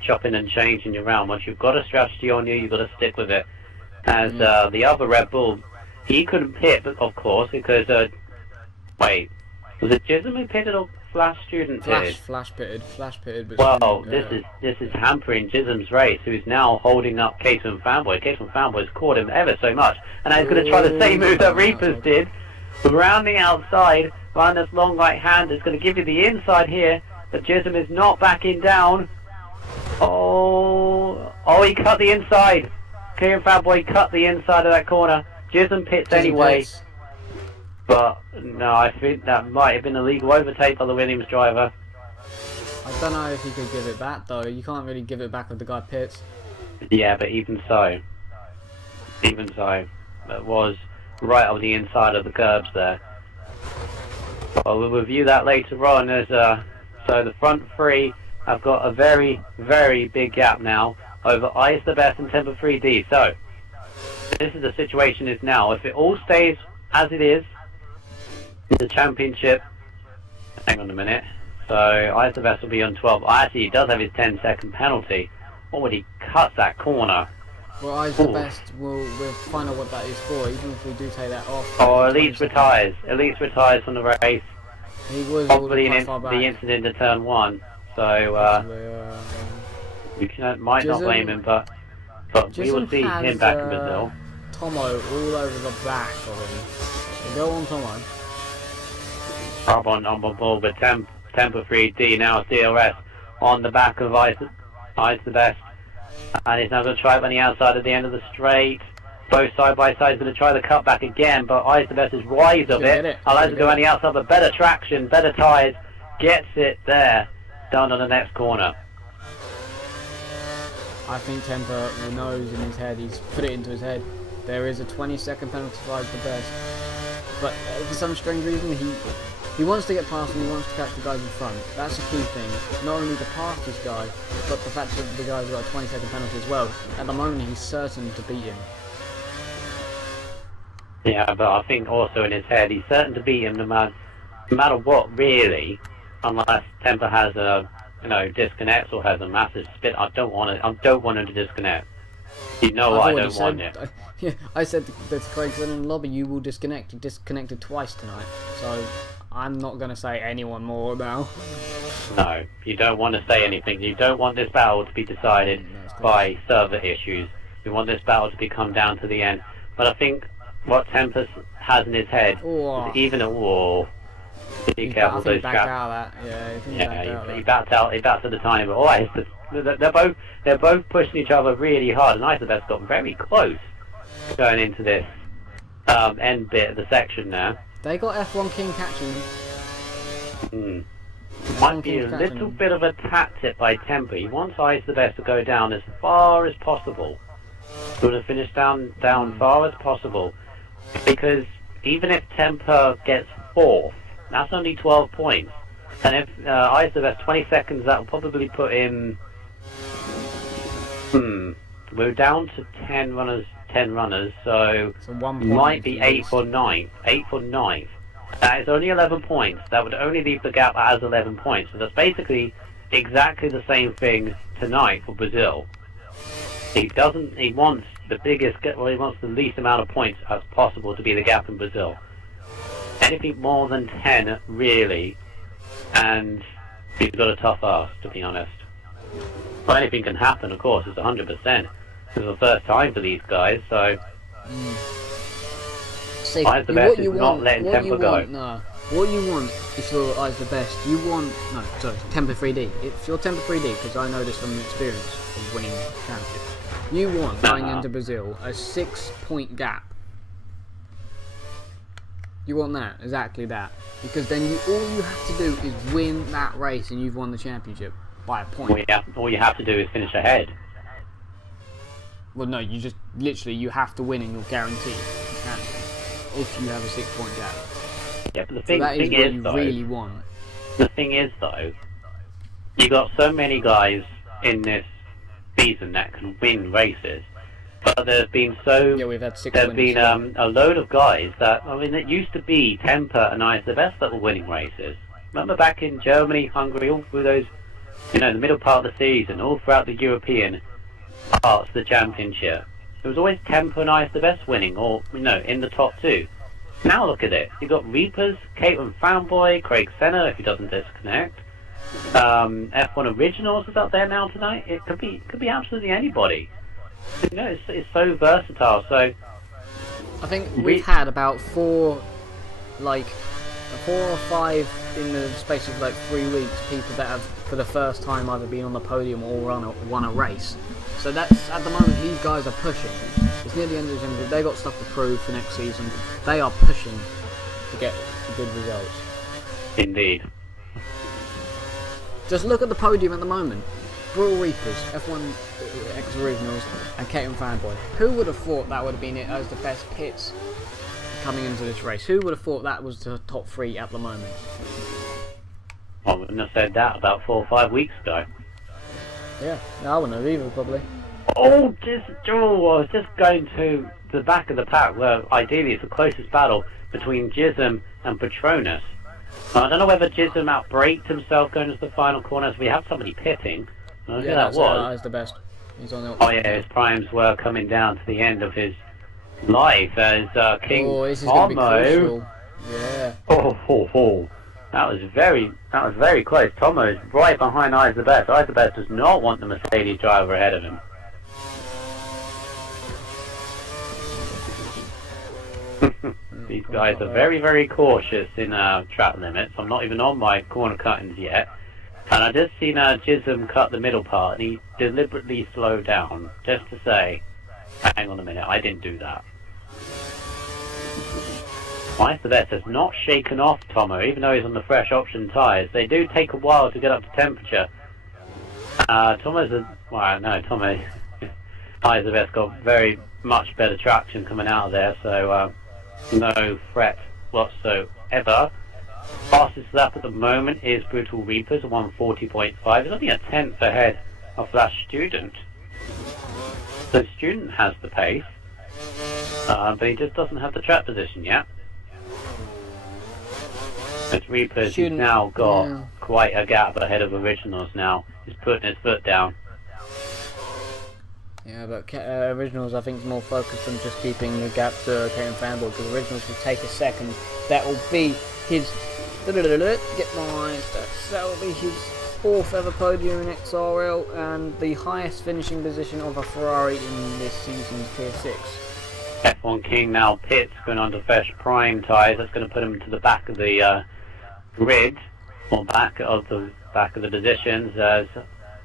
chopping and changing your round. Once you've got a strategy on you, you've got to stick with it. As the other Red Bull, he couldn't pit, but of course, because wait, was it Jism who pitted or Flash Student pitted? Flash pitted. But Well, Student, this is hampering Jism's race, who's now holding up Caseman Fanboy. Caseman Fanboy's caught him ever so much, and now he's going to try the same move that Reapers did, around the outside, around this long right hand. It's going to give you the inside here, but Jism is not backing down. Oh, he cut the inside. Caseman Fanboy cut the inside of that corner. Jism pits anyway. pits. But no, I think that might have been a legal overtake by the Williams driver. I don't know if he could give it back though. You can't really give it back with the guy pits. Yeah, but even so, that was right on the inside of the curbs there. Well, we'll review that later on. As so the front three have got a very, very big gap now over Ice the Best and Temper 3D. So this is the situation is now. If it all stays as it is, the championship. Hang on a minute. So Ice the Best will be on 12. Actually, he does have his 10-second penalty. Oh, when he cuts that corner. Well, Eyes the Best, we'll find out what that is for, even if we do take that off. Oh, Elite retires. Elite retires from the race. He was Probably quite far back. the incident to turn 1. So we might not blame him, but we will see him back in Brazil. Tomo all over the back of him. Go on, Tomo. Up on ball, but Temper 3D now CRS on the back of Ice the Best. And he's now going to try it on the outside at the end of the straight. Both side by side going to try the cutback again, but Ice the Best is wise of it. Allows it to go on the outside, but better traction, better tyres. Gets it there. Done on the next corner. I think Temper knows in his head, he's put it into his head. There is a 20-second penalty for Eyes the Best. But for some strange reason, he wants to get past and he wants to catch the guys in front. That's a key thing. Not only to pass this guy, but the fact that the guy's got a 20-second penalty as well. At the moment, he's certain to beat him. Yeah, but I think also in his head, he's certain to beat him no matter what, really. Unless Temper has a, disconnects or has a massive spin. I don't want him to disconnect. You know I don't want it. Yeah, I said that to Craig in the lobby, you will disconnect. You disconnected twice tonight. So I'm not going to say anyone more now. No, you don't want to say anything. You don't want this battle to be decided by server issues. You want this battle to come down to the end. But I think what Tempest has in his head is even a war. Be careful those traps. He bats out. He bats at the time. But alright, they're both pushing each other really hard, and Isobet's got very close going into this end bit of the section now. They got F1 King catching. Might be a little bit of a tactic by Temper. He wants Ice the Best to go down as far as possible. Going to finish down far as possible, because even if Temper gets fourth, that's only 12 points. And if Ice the Best 20 seconds, that will probably put him. We're down to 10 runners, so might be 8th or 9th. That is only 11 points. That would only leave the gap as 11 points. So that's basically exactly the same thing tonight for Brazil. He wants he wants the least amount of points as possible to be the gap in Brazil. Anything more than 10, really, and he's got a tough ask, to be honest. But anything can happen, of course, it's 100%. It's the first time for these guys, so... Eyes the Best is not letting Temper go. What you want if you're Eyes the Best, Temper 3D. If you're Temper 3D, because I know this from experience of winning championships, you want, going into Brazil, a 6-point gap You want that, exactly that. Because then all you have to do is win that race and you've won the championship by a point. All you have to do is finish ahead. Well, no, you just literally you have to win and you're guaranteed if you have a 6-point gap. Yeah, but the So thing, that is thing what is you though, really want. the thing is though, you got so many guys in this season that can win races, but there's been We've had 6 there's winners. been a load of guys that, I mean, it used to be Temper and I the best that were winning races. Remember back in Germany, Hungary, all through those, the middle part of the season, all throughout the European parts of the championship. There was always Temper and I the best winning, or, in the top 2. Now look at it. You've got Reapers, Caitlin Fanboy, Craig Senna, if he doesn't disconnect. F1 Originals is up there now tonight. It could be absolutely anybody. It's so versatile. So I think we've had about 4 or 5 in the space of 3 weeks, people that have for the first time either been on the podium or won a race. So that's, at the moment, these guys are pushing. It's near the end of the season. They got stuff to prove for next season. They are pushing to get good results. Indeed. Just look at the podium at the moment. Brutal Reapers, F1 X Originals, and Caitlin Fanboy. Who would have thought that would have been it as the best pits coming into this race? Who would have thought that was the top 3 at the moment? I wouldn't have said that about 4 or 5 weeks ago. Yeah, I wouldn't have either, probably. I was just going to the back of the pack, where ideally it's the closest battle between Jism and Patronus. I don't know whether Jism outbraked himself going into the final corner, so we have somebody pitting. I don't know who that was. That's the best. He's on the... Oh yeah, his primes were coming down to the end of his life as King this is going to be Tomo. crucial. Yeah. That was very close. Tomo's right behind Eyes the Best. Eyes the Best does not want the Mercedes driver ahead of him. These guys are very, very cautious in track limits. I'm not even on my corner cuttings yet. And I just seen Jism cut the middle part, and he deliberately slowed down, just to say, hang on a minute, I didn't do that. Eyes the Best has not shaken off Tomo, even though he's on the fresh option tyres. They do take a while to get up to temperature. Tomo, Eyes the Best got very much better traction coming out of there, so no threat whatsoever. Fastest lap at the moment is Brutal Reapers, 140.5. It's only a tenth ahead of Flash Student. So Student has the pace, but he just doesn't have the track position yet. As Reapers has now got quite a gap ahead of Originals now. He's putting his foot down. Yeah, but Originals I think is more focused on just keeping the gap to Caitlin Fanboy, because Originals will take a second. That will be his... Get my stats. That will be his 4th ever podium in XRL and the highest finishing position of a Ferrari in this season's Tier 6. F1 King now pits, going on to fresh prime tyres. That's going to put him to the back of the grid, or back of the positions. As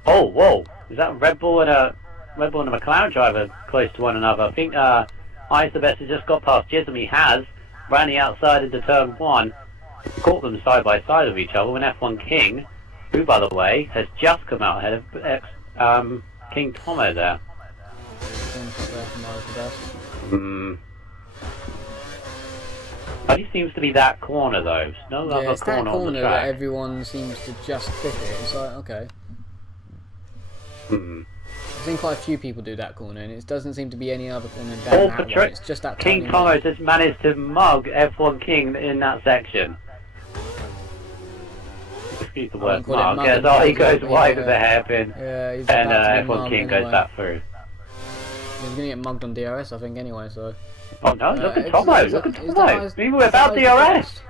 whoa, is that Red Bull and a McLaren driver close to one another? I think Eyes the Best has just got past Jism. He has ran the outside into turn 1. Caught them side by side of each other when F1 King, who by the way has just come out ahead of King Tomo there. Only seems to be that corner though. There's no other it's corner that on the corner track. that everyone seems to just fit it. It's like, okay. I've seen quite a few people do that corner, and it doesn't seem to be any other corner down that one. It's just that King Tomo just managed to mug F1 King in that section. Excuse the word mug, as he goes wide of the hairpin, and F1 King goes back through. He's going to get mugged on DRS, I think, anyway, so... Oh no, look at Tomo, look at Tomo! We were about DRS!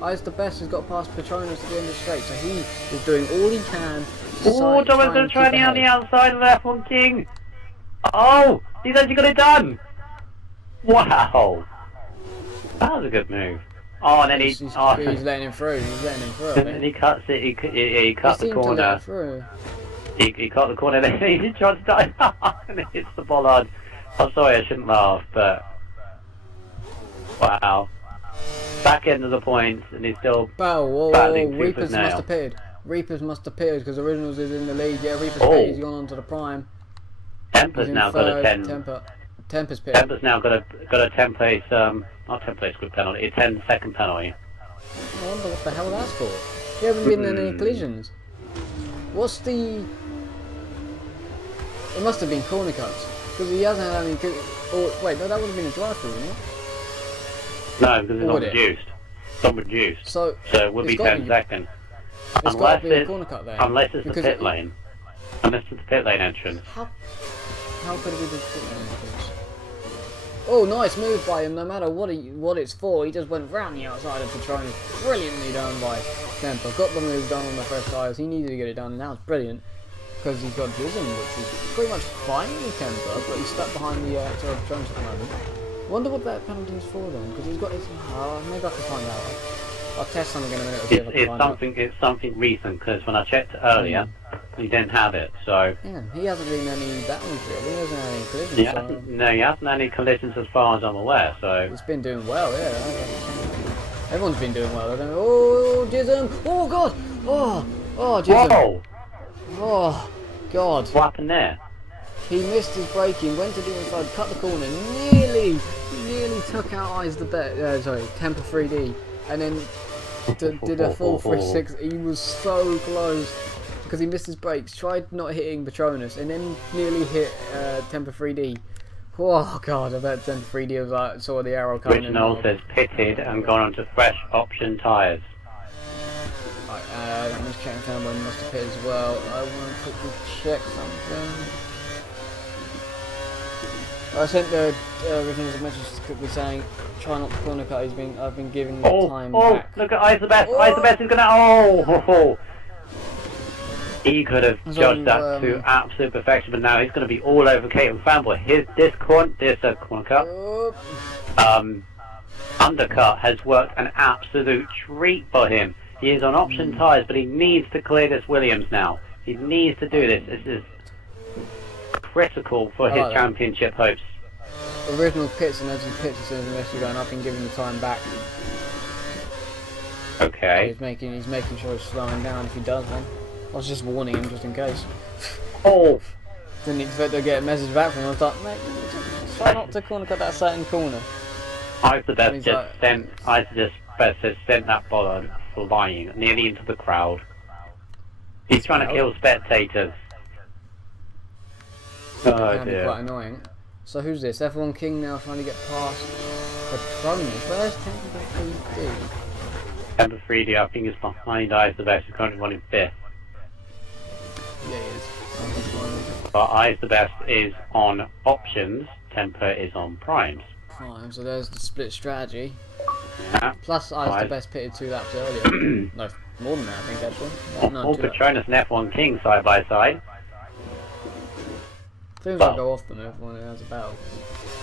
Eyes the Best has got past Patronus at the end of the straight, so he is doing all he can. Oh, Tomo's going to try on the outside of F1 King! Oh! He's actually got it done! Wow! That was a good move. Oh, and then he's letting him through, And he cuts it, he cut the corner. He cut the corner, then he tried to dive and it hits the bollard. I'm sorry, I shouldn't laugh, but... Wow. back end of the points, and he's still Battle. Whoa, battling tooth Reapers and nail. must have pitted. Reapers must have pitted because Originals is in the lead. Yeah, Reapers Oh. pitted. He's gone on to the prime. Temper's He's in now got a third. 10. Temper's pitted. Temper's now got a 10 place, not 10 place group penalty, a 10-second penalty. I wonder what the hell that's for. You haven't been in any collisions. What's the... It must have been corner cuts. Because he hasn't had any... Or, wait, no, that would have been a drive-through, wouldn't it? No, because it's Or not would it? reduced. It's not reduced. So it would it's be gotta 10 be- seconds. It's got to be a corner cut there. Unless it's the Because pit lane. Unless it's the pit lane entrance. How could it be the pit lane entrance? Oh, nice move by him. No matter what it's for, he just went round the outside of Patronus. Brilliantly done by Temper. Got the move done on the first tires. He needed to get it done, and now it's brilliant. Because he's got Jism, which is pretty much fine with Temper, but he's stuck behind the XRL Patronus at the moment. Wonder what that penalty is for then, because he's got his... maybe I can find out. I'll test something in a minute to see if I can find out. It's something recent, because when I checked earlier, he didn't have it, so... Yeah, he hasn't been in any battles really, he hasn't had any collisions, He so hasn't, no, he hasn't had any collisions as far as I'm aware, so... he's been doing well, yeah. Everyone's been doing well, I don't know. Oh, Jism! Oh, God! Oh, Jism! Whoa! Oh, God. What happened there? He missed his braking, went to the inside, cut the corner, nearly took out Eyes the Bet, Temper 3D, and then did a full 360. He was so close because he missed his brakes, tried not hitting Patronus, and then nearly hit Temper 3D. Oh God, I bet Temper 3D was like, saw the arrow coming. Rich Knowles has pitted and gone on to fresh option tyres. Right, I'm just checking Fanboy must have hit as well. I want to quickly check something. I sent the originals a message quickly saying, try not to corner cut. I've been giving the time back. Look at Eyes the Best. Eyes the Best is gonna. He could have judged that to absolute perfection, but now he's going to be all over Kate and Fanboy. This corner cut, undercut has worked an absolute treat for him. He is on option tyres, but he needs to clear this Williams now. He needs to do this. This is critical for his championship hopes. Original pits, and as he pits as soon as the message going, I've been giving the time back. Okay. He's making sure he's slowing down if he does one. I was just warning him just in case. Oh! Didn't expect to get a message back from him. I was like, mate, just try not to corner cut that certain corner. Eyes the Best just sent that bollard flying nearly into the crowd. He's trying to kill spectators. That Oh can be dear. quite annoying. So who's this? F1 King now trying to get past Patronus. Where's Temper 3D? Temper 3D, I think, is behind Eyes the Best. He's currently running 5th. Yeah, he is. But Eyes the Best is on options. Temper is on primes. Fine, so there's the split strategy. Yeah. Plus, Eyes the Best pitted 2 laps earlier. No, more than that, I think, actually. No, All 2 laps. Patronus and F1 King side by side. As soon as I go off them, everyone has a battle.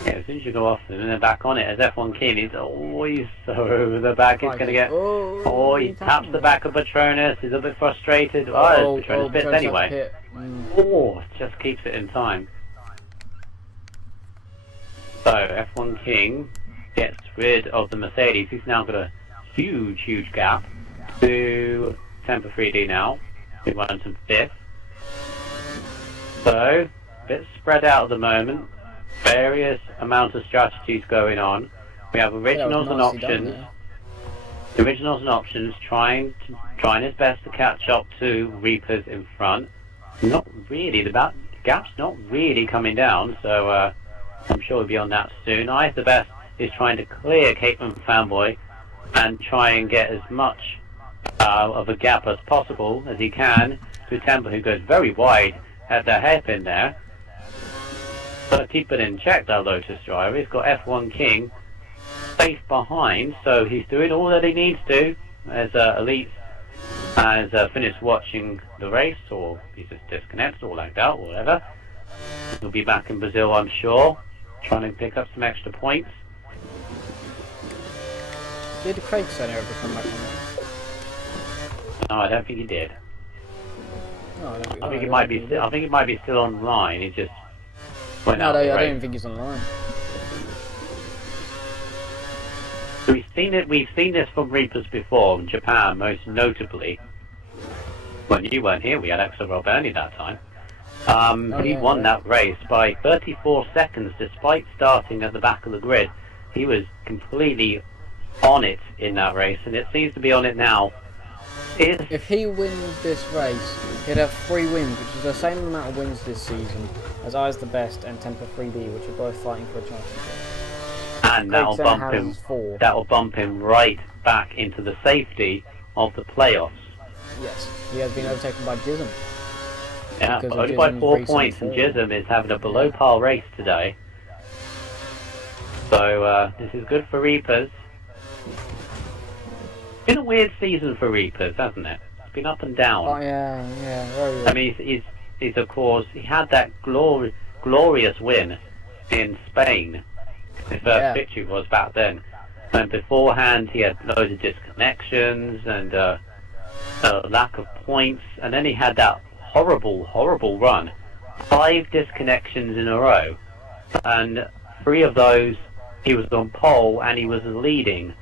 Yeah, as soon as you go off them and they're back on it, as F1 King, he's always so over the back. He's going to get... Oh, he taps the back of Patronus. He's a bit frustrated. Patronus bits anyway. Oh, just keeps it in time. So, F1 King gets rid of the Mercedes. He's now got a huge gap to Temper 3D now, who runs in 5th. So, a bit spread out at the moment. Various amounts of strategies going on. We have originals and options. Originals and options trying his best to catch up to Reapers in front. Not really. The gap's not really coming down, so I'm sure we'll be on that soon. Eyes the Best is trying to clear Capeman Fanboy and try and get as much of a gap as possible as he can to Temper, who goes very wide at the hairpin there. But keep it in check, that Lotus driver. He's got F1 King safe behind, so he's doing all that he needs to as Elite has finished watching the race, or he's just disconnected or lagged out or whatever. He'll be back in Brazil, I'm sure, trying to pick up some extra points. Did Craig Center ever come back on that? No, I don't think he did. No, I think it might be still. I think it might be still online. He just went out. I the don't race. even think he's online. We've seen this from Reapers before in Japan, most notably. When you weren't here, we had XRL Bernie that time. He won that race by 34 seconds, despite starting at the back of the grid. He was completely on it in that race, and it seems to be on it now. If he wins this race, he'd have 3 wins, which is the same amount of wins this season as I's the Best and Temper 3B, which are both fighting for a championship. And that'll bump him right back into the safety of the playoffs. Yes, he has been overtaken by Jism. Yeah, but only by 4 points, and Jism is having a below par race today. So this is good for Reapers. It's been a weird season for Reapers, hasn't it? It's been up and down. Oh yeah, very weird. I mean, he's of course, he had that glorious win in Spain. His first victory was back then. And beforehand, he had loads of disconnections and a lack of points. And then he had that horrible run. 5 disconnections in a row. And 3 of those, he was on pole and he was leading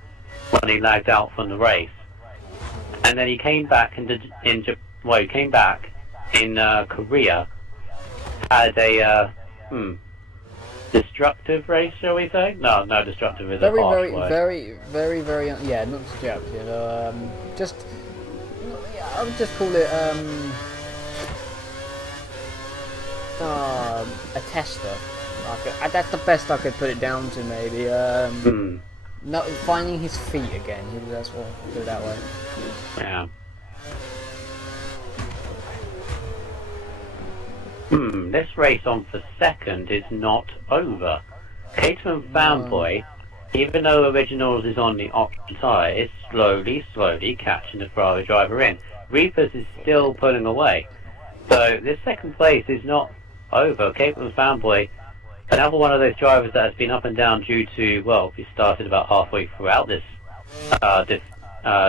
when he lagged out from the race. And then he came back in Korea, had a destructive race, shall we say? No, destructive is a harsh word. Very, yeah, not destructive. I would just call it a tester. That's the best I could put it down to, maybe. Not finding his feet again. That's what I'll put it that way. Yeah. This race on for second is not over. Caterham Fanboy, even though Originals is on the option tyre, is slowly catching the Ferrari driver in. Reapers is still pulling away. So this second place is not over. Caterham Fanboy, another one of those drivers that has been up and down due to, well, he started about halfway throughout this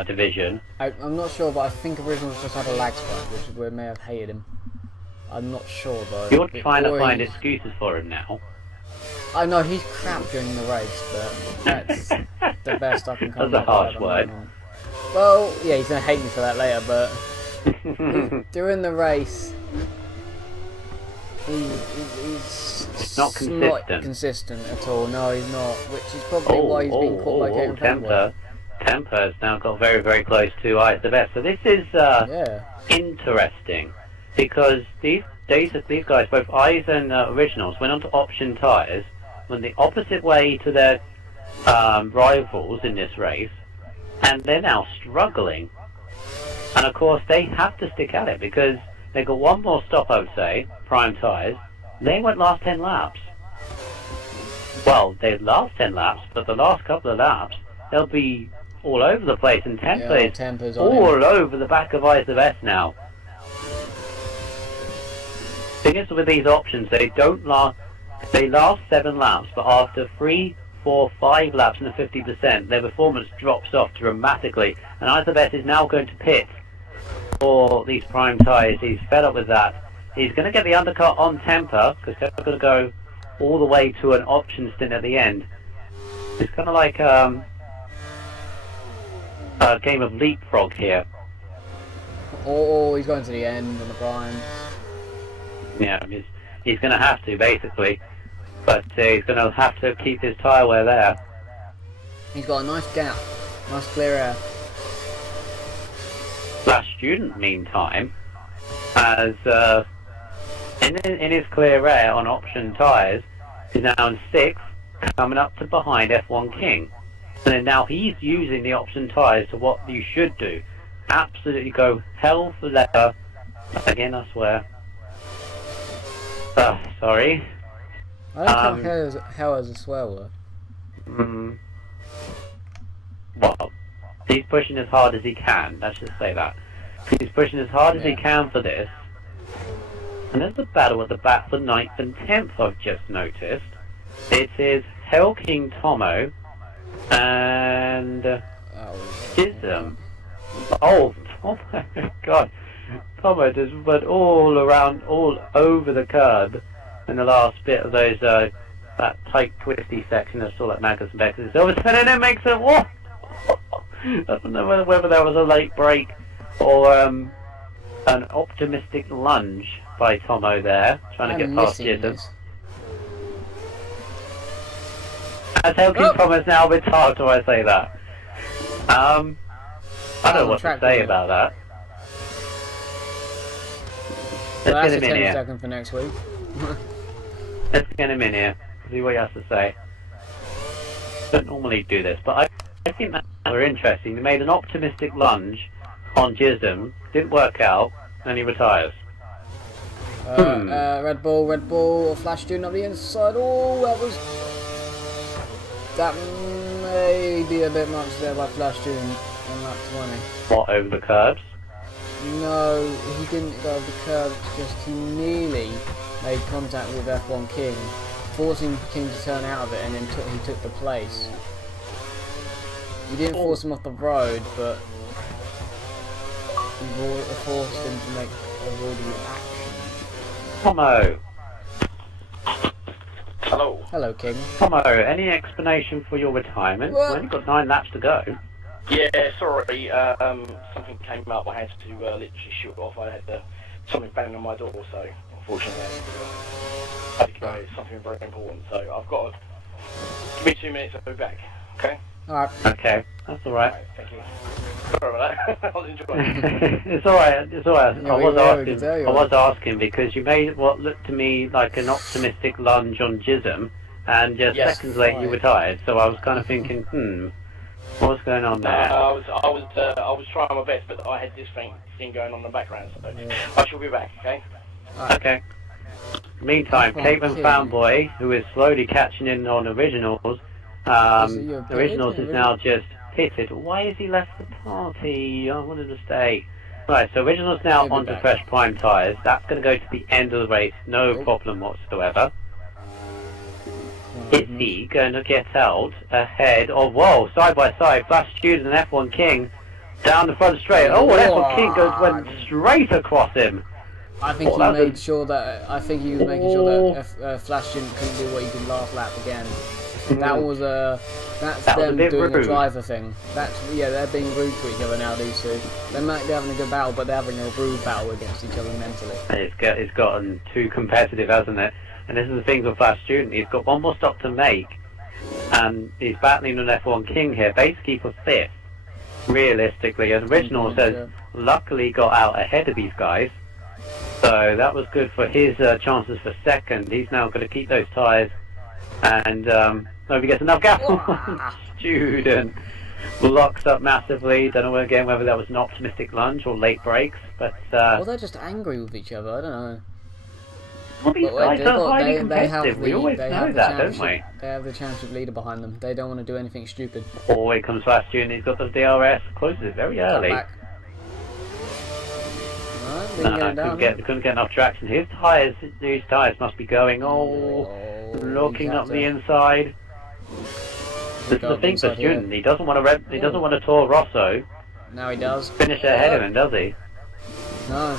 division. I'm not sure, but I think Originals just had a lag spike, which may have hated him. I'm not sure though. You're trying to find excuses for him now. I know he's crap during the race, but that's the best I can come up with. That's a harsh word. Well, yeah, he's gonna hate me for that later, but during the race, he's not consistent at all. No, he's not, which is probably why he's been caught by Caterham. Temper has now got very close to I's the Best. So this is interesting. Because these guys, both I's and Originals, went onto option tyres, went the opposite way to their rivals in this race, and they're now struggling. And of course, they have to stick at it because they got one more stop, I would say, prime tyres. They won't last 10 laps. Well, they last 10 laps, but the last couple of laps, they'll be all over the place, and Temper's all over the back of I's the Best now. The thing is with these options, they last 7 laps, but after 3, 4, 5 laps and a 50%, their performance drops off dramatically, and I's the Best is now going to pit for these prime tyres. He's fed up with that. He's going to get the undercut on Temper, because Temper's going to go all the way to an option stint at the end. It's kind of like a game of leapfrog here. Oh, he's going to the end on the prime. Yeah, he's going to have to, basically. But he's going to have to keep his tyre wear there. He's got a nice gap. Nice clear air. Flash Student, meantime, has, in his clear air on option tyres, is now in 6th, coming up to behind F1 King. And then now he's using the option tyres to what you should do. Absolutely go hell for leather. Again, I swear. Sorry. I don't count hell as a swear word. Well, he's pushing as hard as he can, let's just say that. He's pushing as hard as he can for this. And there's a battle at the back for 9th and 10th, I've just noticed. It is Hell King Tomo and Jism. Oh my god. Tomo just went all over the curb in the last bit of those that tight twisty section of Salt Lake Magnus and Beckers is over, and then it makes it. Whoa! I don't know whether that was a late break or an optimistic lunge by Tomo there, trying to get past Jism. As Helkin Thomas now retired, do I say that? I don't know what to say about that. Well, Let's that's get a him in 10 here. second for next week. Let's get him in here. See what he has to say. Don't normally do this, but I think that's rather interesting. They made an optimistic lunge on Jism, didn't work out, and he retires. Red Bull, Flash Student on the inside. Oh, that may be a bit much there by Flash Student on lap 20. What, over the curbs? No, he didn't go over the curb, just he nearly made contact with F1 King, forcing King to turn out of it, and then he took the place. He didn't force him off the road, but he forced him to make avoidable action. Tomo! Hello. Hello, King. Tomo, any explanation for your retirement? Well- We've only got 9 laps to go. Yeah, sorry. Something came up. I had to literally shoot off. I had something banging on my door, so unfortunately I had to go. It's something very important. So I've got to give me 2 minutes. I'll be back. Okay. Alright. Okay, that's alright. Alright, thank you. Sorry about that. I was enjoying it. It's alright, it's alright. Yeah, I was asking because you made what looked to me like an optimistic lunge on Jism, and just Yes. seconds later you retired, so I was kind of thinking, what's going on there? I was trying my best, but I had this thing going on in the background. So I shall be back. Okay. Okay. Meantime, Caitlin Fanboy, who is slowly catching in on Originals, Originals is now just pitted. Why has he left the party? I wanted to stay. Right, so Originals now He'll be onto back. fresh prime tyres. That's going to go to the end of the race, no problem whatsoever. Is he going to get out ahead of, whoa, side by side, Flash Student and F1 King down the front straight. Oh, and F1 King went straight across him. I think he made sure that. I think he was making sure that Flash Student couldn't do what he did last lap again. That was that's That was a them bit doing rude. a driver thing. That's they're being rude to each other now. These two, they might be having a good battle, but they're having a rude battle against each other mentally. It's gotten too competitive, hasn't it? And this is the thing with Flash Student. He's got one more stop to make, and he's battling an F1 King here, basically for 5th. Realistically, as Original says, luckily got out ahead of these guys. So that was good for his chances for 2nd. He's now going to keep those tyres, and hope he gets enough gas. Student locks up massively. Don't know again whether that was an optimistic lunge or late brakes, but Well, they're just angry with each other. I don't know. well, these guys are highly they have competitive. We always they know have the that, don't we? championship. They have the championship leader behind them. They don't want to do anything stupid. Oh, here comes Flash Student. He's got the DRS. Closes it very early. Back. Right, didn't get it down. Couldn't get enough traction. His tyres must be going. Oh, looking up the inside. This is the thing for Student. He doesn't want to. He doesn't want to Toro Rosso Now he does. finish ahead of him, does he? No.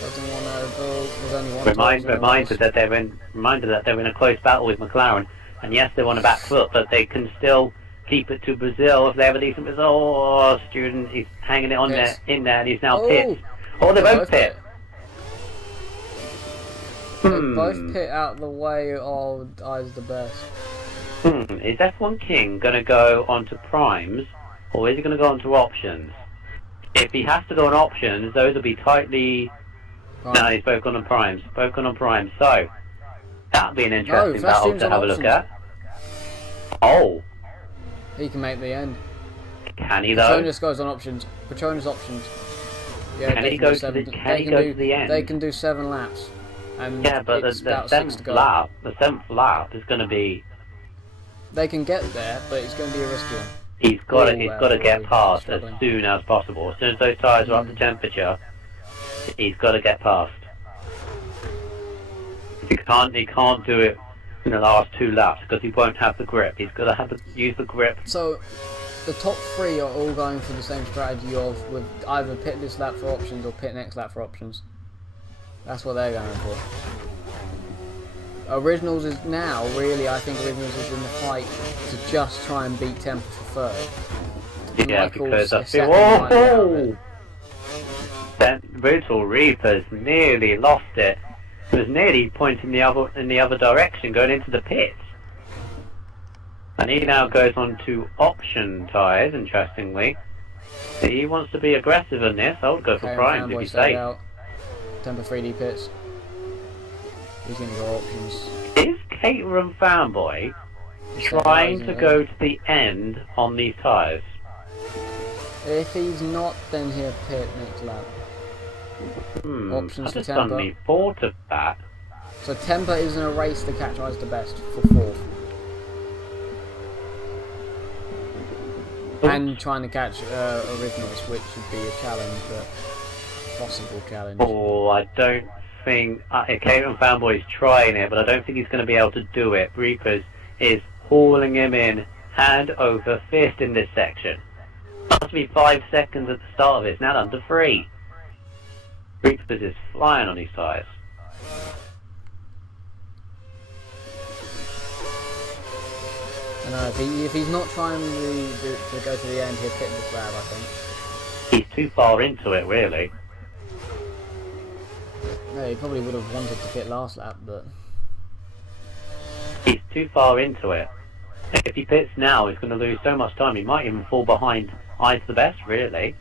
Doesn't want to go. There's only one. Reminder that they're in a close battle with McLaren, and yes, they're on a back foot, but they can still keep it to Brazil if they have a decent result. Oh, Student, he's hanging it on there, in there, and he's now pit. Oh, they both pit. They both pit out the way of Eyes the Best. Is F1 King going to go onto primes, or is he going to go onto options? If he has to go on options, those will be tightly. Right. No, he's both gone on primes. Both gone on primes. So that'll be an interesting Flash battle Student's to on have a look options. at. Oh, He can make the end. can he though? Petronas goes on options. Petronas options. Yeah, Can they he can go do to seven- the- they can he can go do- to the end? They can do 7 laps. And Yeah, but it's the about 6 to seventh go. lap, is going to be. They can get there, but it's going to be a risky one. He's got to get really past struggling. as soon as possible. As soon as those tyres are up to temperature, he's got to get past. He can't do it in the last 2 laps because he won't have the grip. He's got to have to use the grip. So, the top 3 are all going for the same strategy of with either pit this lap for options or pit next lap for options. That's what they're going for. Originals is now, really, I think Originals is in the fight to just try and beat Temper for third. Yeah, Michael's because I a feel... second slightly out of it. That Brutal Reapers nearly lost it. It was nearly pointing in the other direction, going into the pits. And he now goes on to option tyres, interestingly. He wants to be aggressive in this. I would go for Okay, Prime to Fanboy be stayed safe. out. Temper 3D pits. He's going to go options. Is Caterer Fanboy He's stayed out, trying isn't to he? go to the end on these tyres? If he's not, then he'll pit next lap. Options I for just Temper. suddenly thought of that. So Temper is in a race to catch Eyes the best for fourth. And trying to catch Originals, which would be a challenge, but possible challenge. Oh, I don't think... Caterer Fanboy is trying it, but I don't think he's going to be able to do it. Reapers is hauling him in hand over fist in this section. Must be 5 seconds at the start of it. It's now down to 3. Reapers is flying on these tyres. I know, if he's not trying to go to the end, he'll pit this lap, I think. He's too far into it, really. No, he probably would have wanted to pit last lap, but... He's too far into it. If he pits now, he's going to lose so much time. He might even fall behind Eyes the Best, really.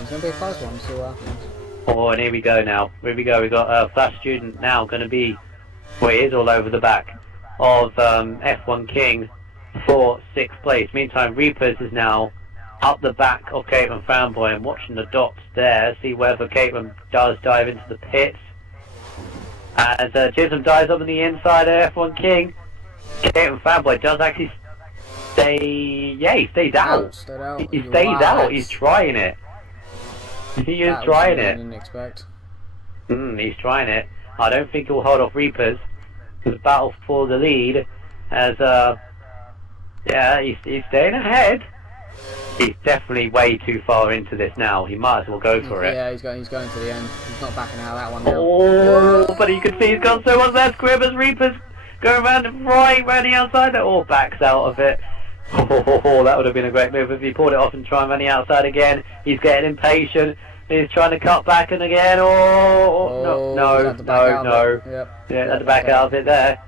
It's going to be a close one, see what happens. Oh, and here we go now. Here we go. We've got Flash Student now going to be... Well, he is all over the back of F1 King for 6th place. Meantime, Reapers is now up the back of Caterer Fanboy and watching the dots there. See whether Caterer does dive into the pits. As Jism dives up on the inside of F1 King. Caterer Fanboy does actually stay... Yeah, he stays out. Stayed out. He stays out. He's trying it. He is trying it. I didn't expect. He's trying it. I don't think he'll hold off Reapers. The battle for the lead as yeah, he's staying ahead. He's definitely way too far into this now. He might as well go for it. Yeah, he's going to the end. He's not backing out of that one now. Oh, but you can see he's got so much less grip as Reapers go around right around the outside. That all backs out of it. Oh, that would have been a great move if he pulled it off and try and run the outside again. He's getting impatient. He's trying to cut back and again. No. Yep. Yeah, had to back out of it there.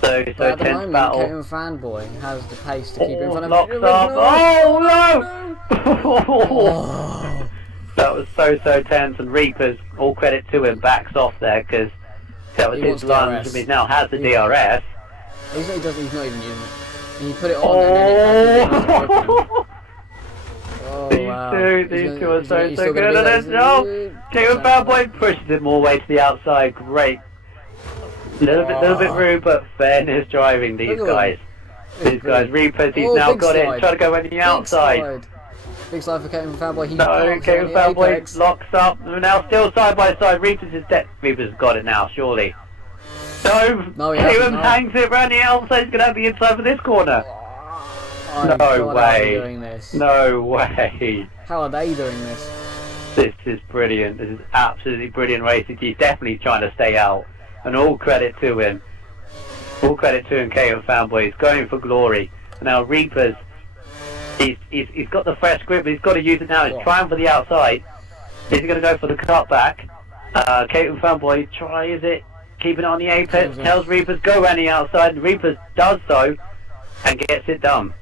So But at the tense moment, battle. Caterer Fanboy has the pace to keep in front of Locks him. up. Oh no! Oh. That was so tense, and Reapers, all credit to him, backs off there because that was He his wants lunge. DRS. He now has the DRS. He's not even using it. And you put it on and then it has to be These two are so good at this. No! Caterer Fanboy pushes it more way to the outside. Great. Little bit rude, but fairness driving these guys. These guys, Reapers, he's now got it. Trying to go on the outside. Big slide for Caterer Fanboy. He No, parks Caterer on the Fanboy apex. locks up. We're now still side by side. Reapers is dead. Reapers has got it now, surely. No, he Caterer hasn't, no. hangs it round the outside. He's going to have the inside for this corner. Oh, No God, how are way. they doing this? No way. How are they doing this? This is brilliant. This is absolutely brilliant racing. He's definitely trying to stay out. And all credit to him. All credit to him, Caterer Fanboy. He's going for glory. And now Reapers, he's got the fresh grip, but he's got to use it now. He's trying for the outside. He's going to go for the cutback. Caterer Fanboy tries it, keeping it on the apex, tells Reapers go around the outside, and Reapers does so, and gets it done.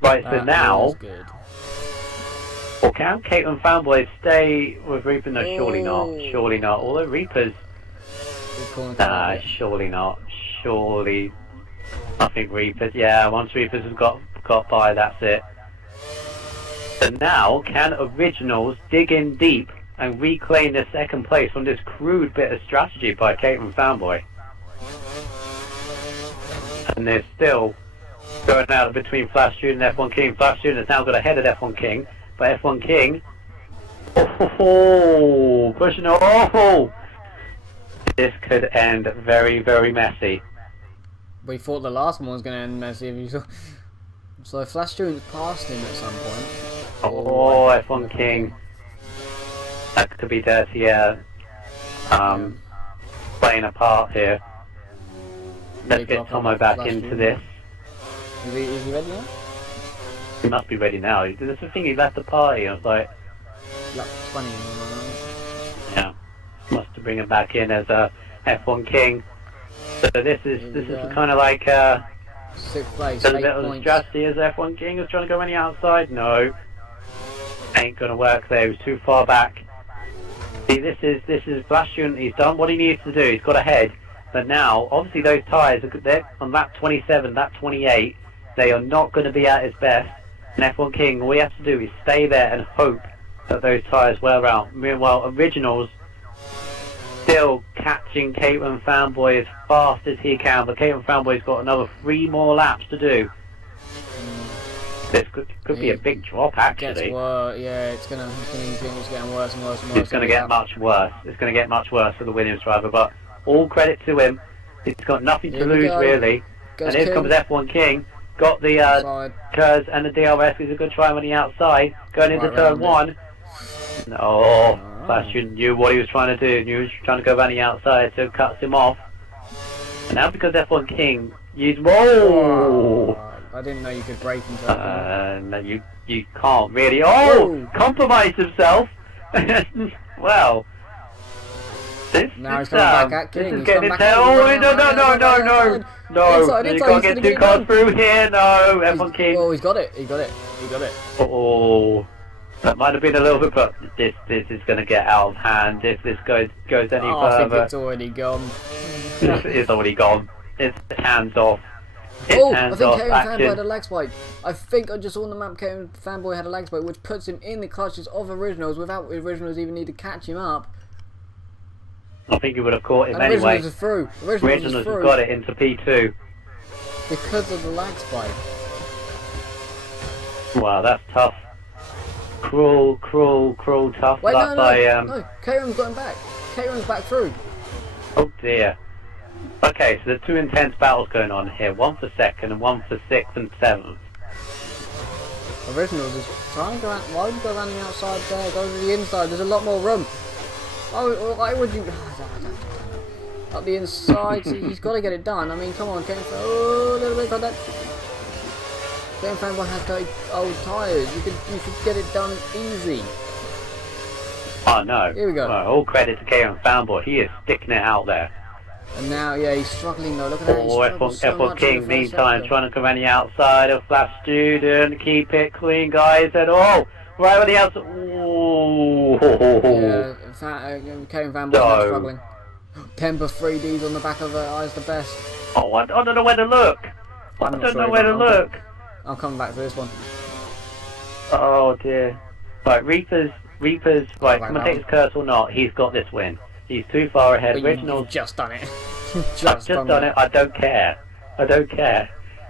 Right, so now... Good. Or can Caterer Fanboy stay with Reaper? No, surely not. Surely not. Although Reapers... Nah, surely not. Surely... I think Reapers... Yeah, once Reapers has got by, that's it. So now, can Originals dig in deep and reclaim their second place from this crude bit of strategy by Caterer Fanboy? And they're still going out between Flash Student and F1 King. Flash Student has now got ahead of F1 King, but F1 King... Oh, pushing it. Oh! This could end very, very messy. We thought the last one was going to end messy. If you saw. So Flash Student passed him at some point. Oh, F1 King. That could be dirty, yeah. playing a part here. Let's Big get lock Tomo on back flash into through. this. Is he ready now? He must be ready now. There's the thing, he left the party. I was like, Like 20. yeah, must have bring him back in as a F1 King. So this is kind of like 6th place, a 8 bit of a points. strategy as F1 King is trying to go on the outside. No, ain't gonna work there. He was too far back. See, this is Bastion. He's done what he needs to do. He's got ahead. But now, obviously, those tyres they're on lap 27, lap 28. They are not going to be at its best. And F1 King, all we have to do is stay there and hope that those tyres wear out. Meanwhile, Originals still catching Caitlin Fanboy as fast as he can, but Caitlin Fanboy's got another 3 more laps to do. This could be a big drop, actually. It's getting worse and worse and worse. It's going to get much worse. It's going to get much worse for the Williams driver, but all credit to him. He's got nothing to lose, really. And here comes F1 King. Got the curves and the DRS. He's a good try on the outside. Going into turn 1. No, Bastion knew what he was trying to do. He was trying to go around the outside, so it cuts him off. And now because F1 King, whoa! I didn't know you could break into that. No, you can't really. Oh, compromised himself. Well, now he's coming back at King. This is He's getting come into. back Oh, no! Inside, You can't get too close through here. No, F1 King. Oh, he's got it. He got it. Oh, that might have been a little bit, but this is going to get out of hand if this goes any further. I think it's already gone. It's already gone. It's hands off. I think off Karen action. Fanboy had a lag spike. I think I just saw on the map Karen Fanboy had a lag spike, which puts him in the clutches of Originals without Originals even need to catch him up. I think he would have caught him And anyway. Originals is through. Originals has got it into P2. Because of the lag spike. Wow, that's tough. Cruel, tough Wait, luck no, Karen's got him back. Karen's back through. Oh dear. Okay, so there's 2 intense battles going on here. One for 2nd and one for 6th and 7th. Originals is trying to go out. Why would you go around the outside there? Go to the inside. There's a lot more room. Oh, why would you? Up the inside. He's got to get it done. I mean, come on, Karen. Oh, a little bit got that. Karen Fanboy has 30 old tyres. You could get it done easy. Oh no. Here we go. Well, all credit to Karen Fanboy. He is sticking it out there. And now, yeah, he's struggling though. Look at that. Oh, F1 King, meantime, trying to come on the outside of Flash Student. Keep it clean, guys. And right on the outside. Ooh. Yeah, Karen Fanboy struggling. Temper 3Ds on the back of Eyes the Best. Oh, I don't know where to look. I don't know where to look. I'm coming back for this one. Oh dear. Right, Reaper's. Right, come and take his curse or not. He's got this win. He's too far ahead. Original's just done it. I've just done it. I don't care.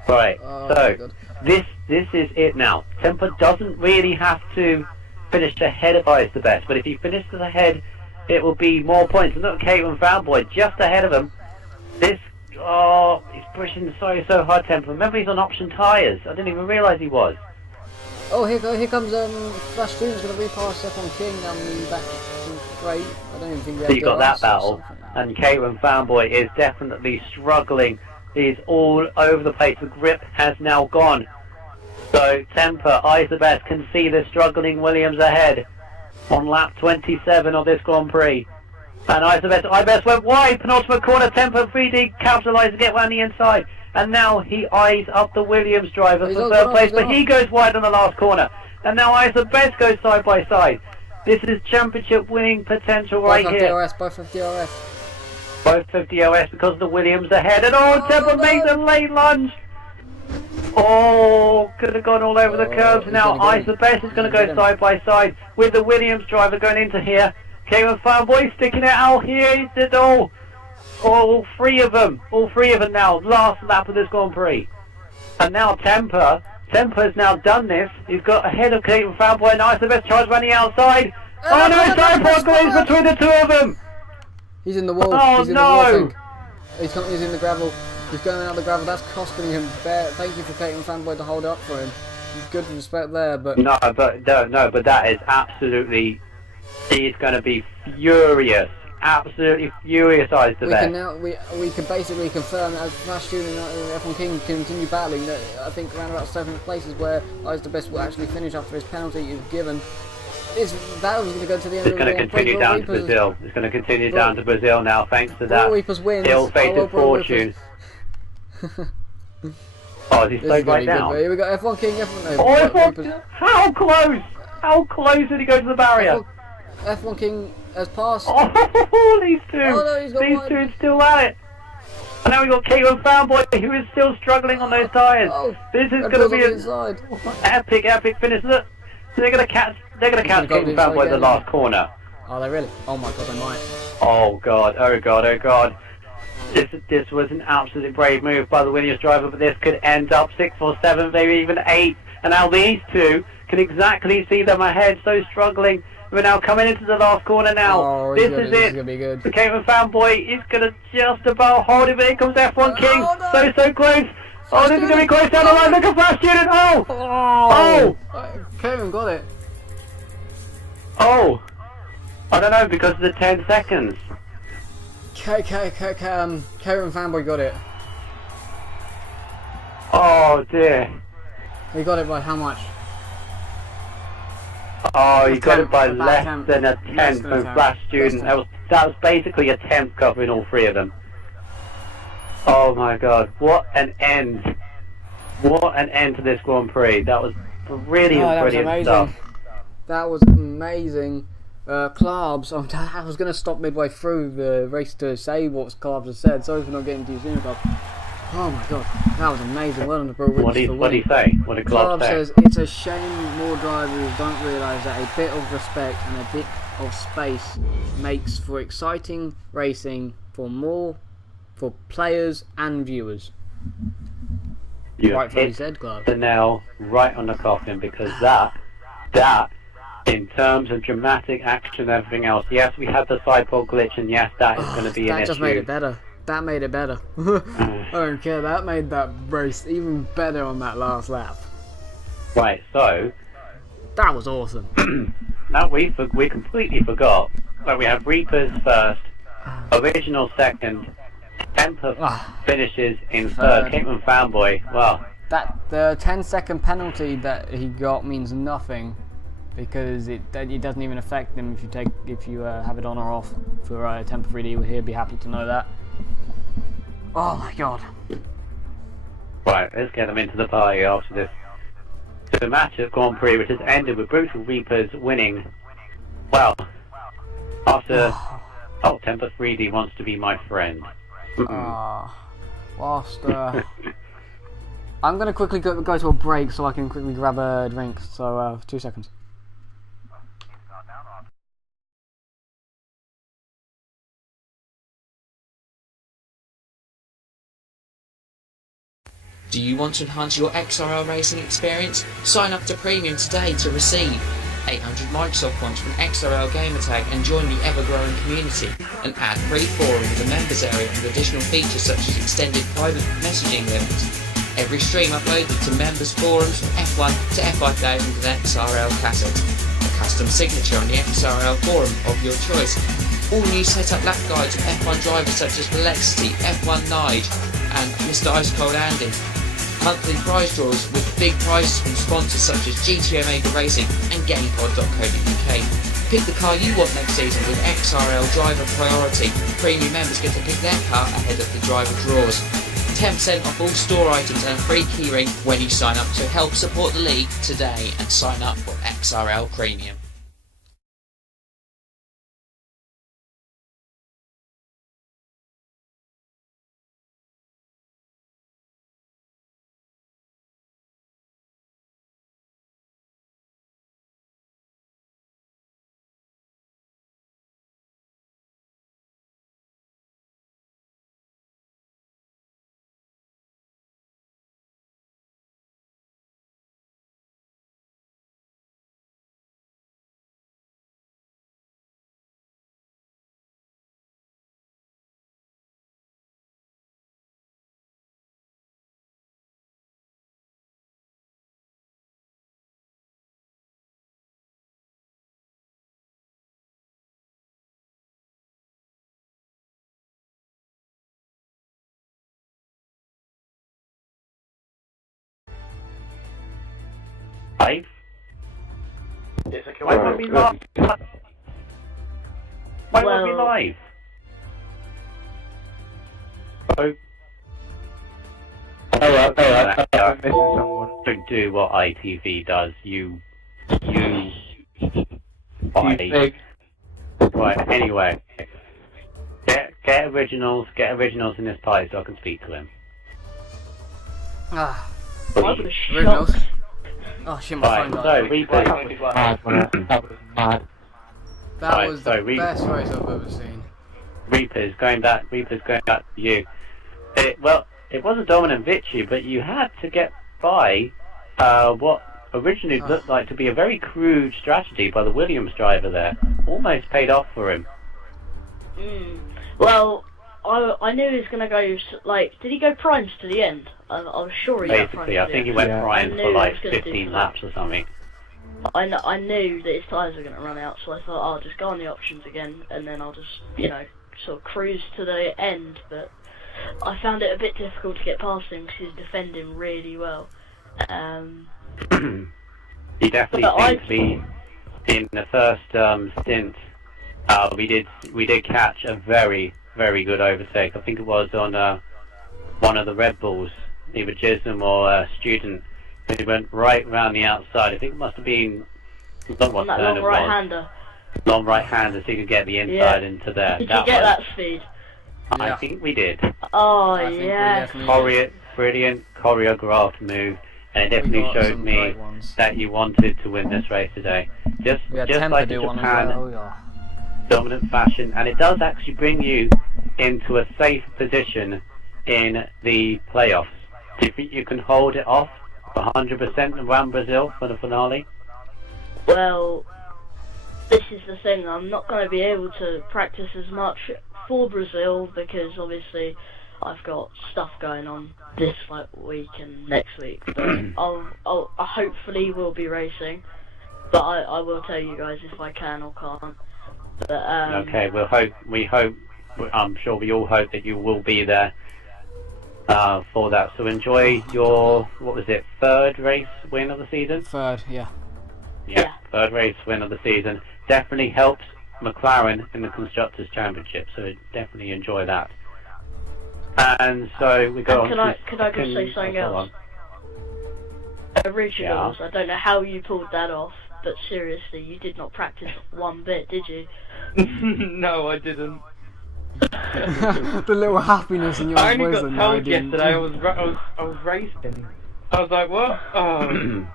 Right. So this is it now. Temper doesn't really have to finish ahead of Eyes the Best, but if he finishes ahead, it will be more points. And look, Caitlin Fanboy just ahead of him. He's pushing so hard. Temper. Remember, he's on option tyres. I didn't even realise he was. Oh, here comes Flash Student's going to repass F1 King down the back straight. I don't even think So you got that battle, and Caitlin Fanboy is definitely struggling. He's all over the place. The grip has now gone. So Temper, Eyes the Best, can see the struggling Williams ahead on lap 27 of this Grand Prix. And Eyes the Best went wide, penultimate corner. Temper 3D capitalised to get round the inside. And now he eyes up the Williams driver for 3rd place, but he goes wide on the last corner. And now Eyes the Best goes side by side. This is championship winning potential right here. Both of DRS. Both of DRS because the Williams ahead. And Temper makes a late lunge. Oh, could have gone all over the curves. Now Eyes the Best is going to go side by side with the Williams driver going into here. Caitlin Fanboy sticking it out here. He did all 3 of them. All 3 of them now. Last lap of this Grand Prix. And now Temper's now done this. He's got ahead of Caitlin Fanboy. Nice, the Best tries running outside. Oh no, it's time for a glaze between the 2 of them. He's in the wall. Oh he's in no. The wall, he's in the gravel. He's going out the gravel. That's costing him. Thank you for Caitlin Fanboy to hold up for him. Good respect there, but but that is absolutely. He's going to be furious. absolutely furious eyes to We can there. now we can basically confirm that Flash Student and F1 King continue battling. That I think around about 7th place is where Eyes the Best will actually finish after his penalty is given. This battle is going to go to the end It's of the going to Grand Prix. continue down to Brazil. It's going to continue down to Brazil now, thanks to that Reapers wins. ill-fated fortune. Oh, is he slowed right down? Here we go, F1 King, F1... No, Oh, Reapers. how close? How close did he go to the barrier? F1 King has passed. Oh, these two! Oh, no, he's got These wide. two are still at it. And now we've got Keto and Fanboy, who is still struggling on those tyres. Oh, This is Red going to Bull's be on the an inside. epic finish. Look, they're going to catch Keto and Fanboy in the last corner. Are they really? Oh my god, they might. Oh god, oh god, oh god. This was an absolutely brave move by the Williams driver, but this could end up 6th or 7th, maybe even 8th. And now these two can exactly see them ahead, so struggling. We're now coming into the last corner now. Oh, this good. is This it. is gonna be good. The Cayman Fanboy is going to just about hold it, but here comes F1 King. no. So close. Oh, this is going to be close down the line. Look at Flash Student. Oh! Oh! Kevin got it. Oh! I don't know, because of the 10 seconds. Kevin Fanboy got it. Oh dear. He got it by how much? Oh, you got it by About less 10. than a Less tenth than a from tenth. Flash Student. Less That was basically a tenth covering all three of them. Oh my god, what an end. What an end to this Grand Prix. That was brilliant, that was brilliant amazing. stuff. That was amazing. Clarbs, I was going to stop midway through the race to say what Clarbs has said. Sorry for not getting to you soon, Clarbs. Oh my god, that was amazing. Well done to Bro Rivers What did he say? What did Clark Clarbs say? says, it's a shame more drivers don't realise that a bit of respect and a bit of space makes for exciting racing for players and viewers. You Rightfully hit said, Clarbs. the nail right on the coffin, because that, in terms of dramatic action and everything else, yes, we had the sidepod glitch, and yes, that is going to be an issue. That just made it better. That made it better. I don't care. That made that race even better on that last lap. Right, so That was awesome. now we completely forgot that we have Reapers first, Original second, Temper finishes in third, Caitlin Fanboy. Well, The 10-second penalty that he got means nothing because it doesn't even affect him if you have it on or off for Temper 3D. He'll be happy to know that. Oh my god. right, let's get them into the party after this. The match at Grand Prix, which has ended with Brutal Reapers winning. Well, after Temper 3D wants to be my friend. Whilst I'm gonna quickly go to a break so I can quickly grab a drink. So 2 seconds. Do you want to enhance your XRL racing experience? Sign up to Premium today to receive 800 Microsoft points from XRL Gamertag and join the ever-growing community. An ad-free forum with a members area and additional features such as extended private messaging limits. Every stream uploaded to members forums from F1 to F5 Day with an XRL cassette. A custom signature on the XRL forum of your choice. All new setup lap guides with F1 drivers such as Velocity, F1 Nige and Mr. Ice Cold Andy. Monthly prize draws with big prizes from sponsors such as GTO Mega Racing and GamePod.co.uk. Pick the car you want next season with XRL Driver Priority. Premium members get to pick their car ahead of the driver draws. 10% off all store items and a free keyring when you sign up, so help support the league today and sign up for XRL Premium. Live? It's a Why won't we live? Why won't we Well- live? Oh. I'm missing someone. Don't do what ITV does. You. He's Bye. big. Right. Anyway, get originals in this tie so I can speak to him. Ah, I was originals. shocked. Oh shit, my Right. phone died. So Reapers. That was mad, wasn't it? That was mad. That Right, was so the best race I've ever seen. Reapers going back to you. It was a dominant victory, but you had to get by what originally looked like to be a very crude strategy by the Williams driver there. Almost paid off for him. Well, I knew he was gonna go like. Did he go primes to the end? I was sure he went primes Basically, to I the think he end. went Yeah. prime I for knew like he was gonna do 15 that. laps or something. I knew that his tyres were going to run out, so I thought I'll just go on the options again, and then I'll just, sort of cruise to the end, but I found it a bit difficult to get past him because he's defending really well. He definitely But seemed to be in the first stint. We did catch a very, very good overtake. I think it was on one of the Red Bulls, either Gism or Student. He went right round the outside. I think it must have been On that long right-hander. Long right-hander, so he could get the inside into there. Did you get that speed? I Yeah. think we did. Oh, I think we yeah. definitely Brilliant choreographed move, and it We definitely got showed some me great ones. that you wanted to win this race today. Just We had just Temper like do in one as Japan, well. Yeah. dominant fashion, and it does actually bring you into a safe position in the playoffs. Do you think you can hold it off 100% around Brazil for the finale? Well, this is the thing. I'm not going to be able to practice as much for Brazil because obviously I've got stuff going on this week and next week. But I hopefully will be racing. But I will tell you guys if I can or can't. But Okay, we hope. I'm sure we all hope that you will be there for that. So enjoy your, what was it, third race win of the season? Third, yeah. Yeah. Third race win of the season. Definitely helps McLaren in the Constructors' Championship, so definitely enjoy that. And so we go And on could I just say something else? Originals, I don't know how you pulled that off, but seriously, you did not practice one bit, did you? No, I didn't. The little happiness in your I only voice. got and no, I told didn't. yesterday I was racing. I was like, what? Oh.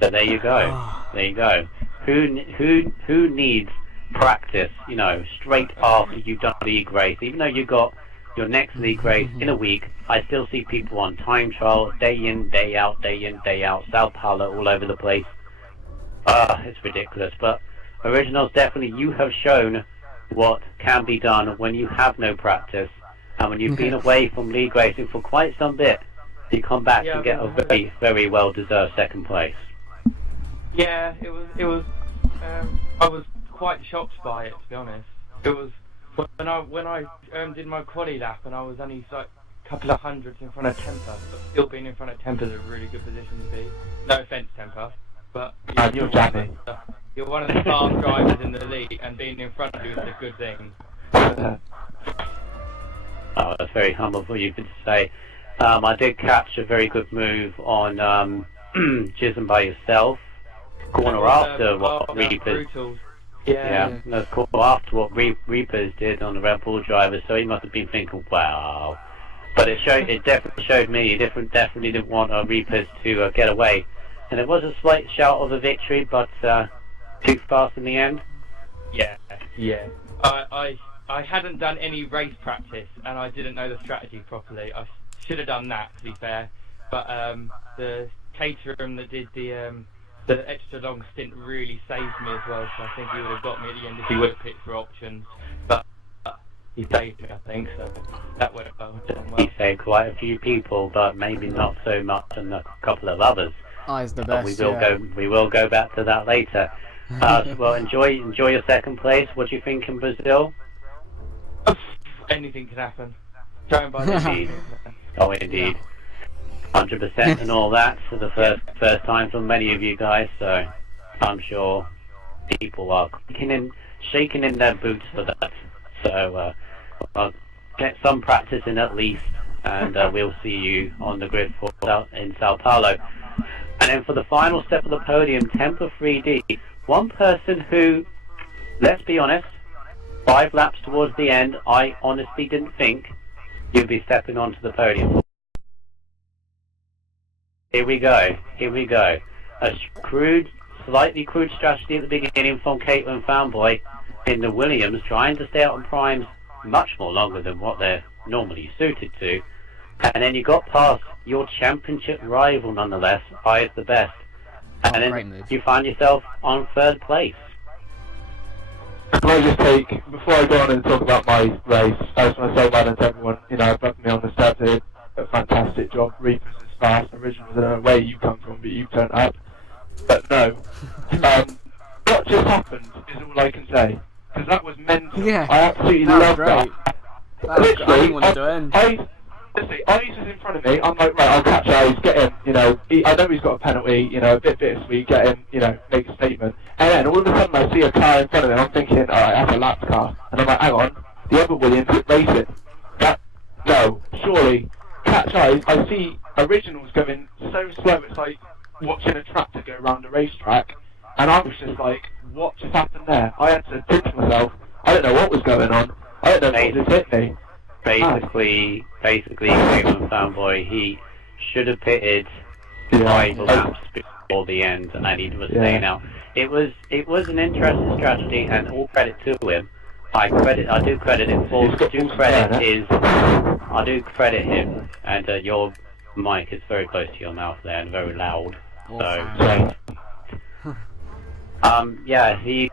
So there you go. There you go. Who needs practice? Straight after you've done league race, even though you got your next league race in a week. I still see people on time trial, day in, day out, Sao Paulo, all over the place. It's ridiculous. But Originals, definitely, you have shown what can be done when you have no practice, and when you've been away from league racing for quite some bit. You come back and get a very, very well-deserved second place. Yeah, it was. I was quite shocked by it, to be honest. It was when I did my quali lap, and I was only like a couple of hundredths in front of Temper, but still being in front of Temper is a really good position to be. No offence, Temper, but You're jabbing. you're one of the fast drivers in the league, and being in front of you is a good thing. Oh, that's very humble for you to say. I did catch a very good move on Gism by yourself. Corner after what Reapers. Yeah, that's cool. After what Reapers did on the Red Bull driver, so he must have been thinking, wow. But it definitely showed me he definitely didn't want Reapers to get away. And it was a slight shout of a victory, but too fast in the end. Yeah. I hadn't done any race practice, and I didn't know the strategy properly. I should have done that, to be fair. But the caterer that did the extra long stint really saved me as well, so I think he would have got me at the end if he would have picked for options. But he saved me, I think, so that went well. He saved quite a few people, but maybe not so much on a couple of others. He's the But best. we will go back to that later. Well, enjoy your second place. What do you think in Brazil? Anything can happen. Try and buy the Indeed. Oh, indeed. 100% and all that for the first time for many of you guys. So I'm sure people are shaking in their boots for that. So I'll get some practice in at least, and we'll see you on the grid in Sao Paulo. And then for the final step of the podium, Temper 3D, one person who, let's be honest, 5 laps towards the end, I honestly didn't think you'd be stepping onto the podium. Here we go. A slightly crude strategy at the beginning from Caitlin Fanboy in the Williams, trying to stay out on primes much more longer than what they're normally suited to. And then you got past your championship rival nonetheless, Eyes the Best. And then you find yourself on 3rd place. Can I just take, before I go on and talk about my race, I just want to say well done to everyone, above me on the steps, did a fantastic job. Reapers is fast, Originals, I don't know where you come from, but you turned up. But no, what just happened is all I can say, because that was mental. Yeah, I absolutely loved that. Literally, I didn't want it to end. Eyes was in front of me. I'm like, right, I'll catch Eyes, get him. I know he's got a penalty. A bit bittersweet. Get him. Make a statement. And then all of a sudden, I see a car in front of me. I'm thinking, all right, that's a laps car. And I'm like, hang on, the other Williams is racing. No, surely, catch Eyes. I see Originals going so slow. It's like watching a tractor go around a racetrack. And I was just like, what just happened there? I had to think to myself, I don't know what was going on. I don't know what just hit me. Basically, Caitlin Fanboy, he should have pitted 5 laps before the end, and he was staying out. It was an interesting strategy, and all credit to him. I do credit him for. I do credit him, and your mic is very close to your mouth there and very loud. So, he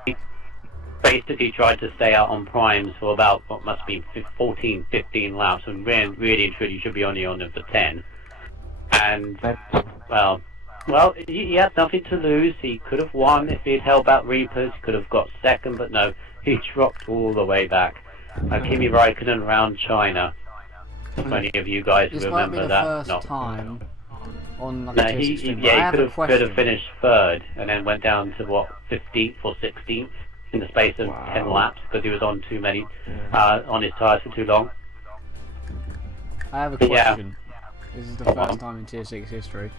basically tried to stay out on primes for about what must be 14, 15 laps, and really and truly should be only on the 10. And well, he had nothing to lose. He could have won if he'd held back Reapers. He could have got 2nd, but no, he dropped all the way back. Kimi Raikkonen around China. Many of you guys remember that. First time on like no, he could have finished 3rd and then went down to what 15th or 16th. In the space of 10 laps, because he was on too many, on his tyres for too long. I have a question. This is the first time in Tier 6 history.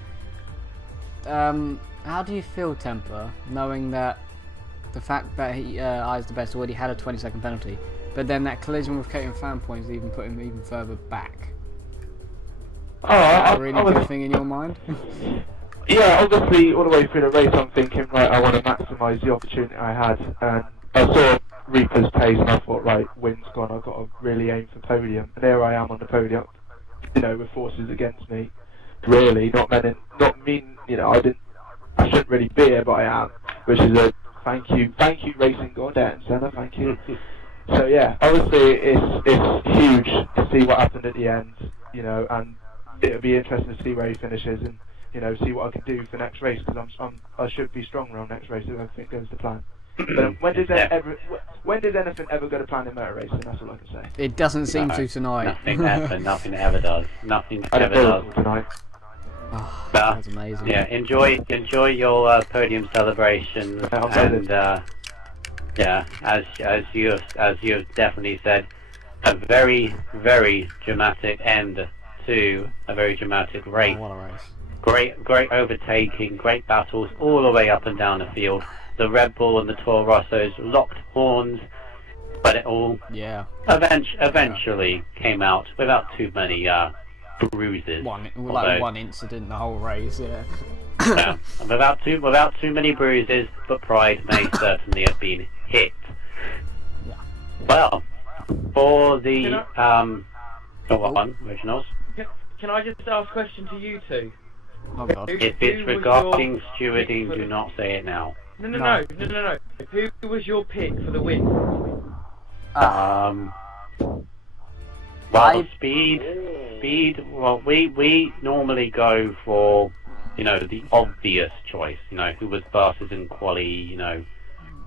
How do you feel, Temper, knowing that the fact that Eyes the Best already had a 20-second penalty, but then that collision with Caitlin Fan Points even put him even further back? Is that a really good thing in your mind? Yeah, obviously, all the way through the race, I'm thinking, right, I want to maximise the opportunity I had. And I saw Reaper's pace, and I thought, right, wind's gone, I've got to really aim for podium. And there I am on the podium, with forces against me. Really, not mean, I shouldn't really be here, but I am. Which is a thank you, Racing God, Ayrton Senna, thank you. So yeah, obviously, it's huge to see what happened at the end, and it'll be interesting to see where he finishes and. See what I can do for next race, because I should be stronger on next race if everything goes to plan. But when does anything ever go to plan in motor racing? That's all I can say. It doesn't seem to tonight. Nothing ever does. Nothing ever does tonight. Oh, that's amazing. Yeah, enjoy your podium celebration, and as you have definitely said, a very, very dramatic end to a very dramatic race. Oh, what a race. Great overtaking, great battles all the way up and down the field. The Red Bull and the Toro Rossos locked horns, but it all eventually came out without too many bruises. One incident the whole race, yeah. Without too many bruises, but pride may certainly have been hit. Yeah. Well, for the Originals. Can I just ask a question to you two? Oh God. If it's regarding stewarding, do not say it now. No. Who was your pick for the win? Well, speed. Well, we normally go for the obvious choice. Who was fastest in quali.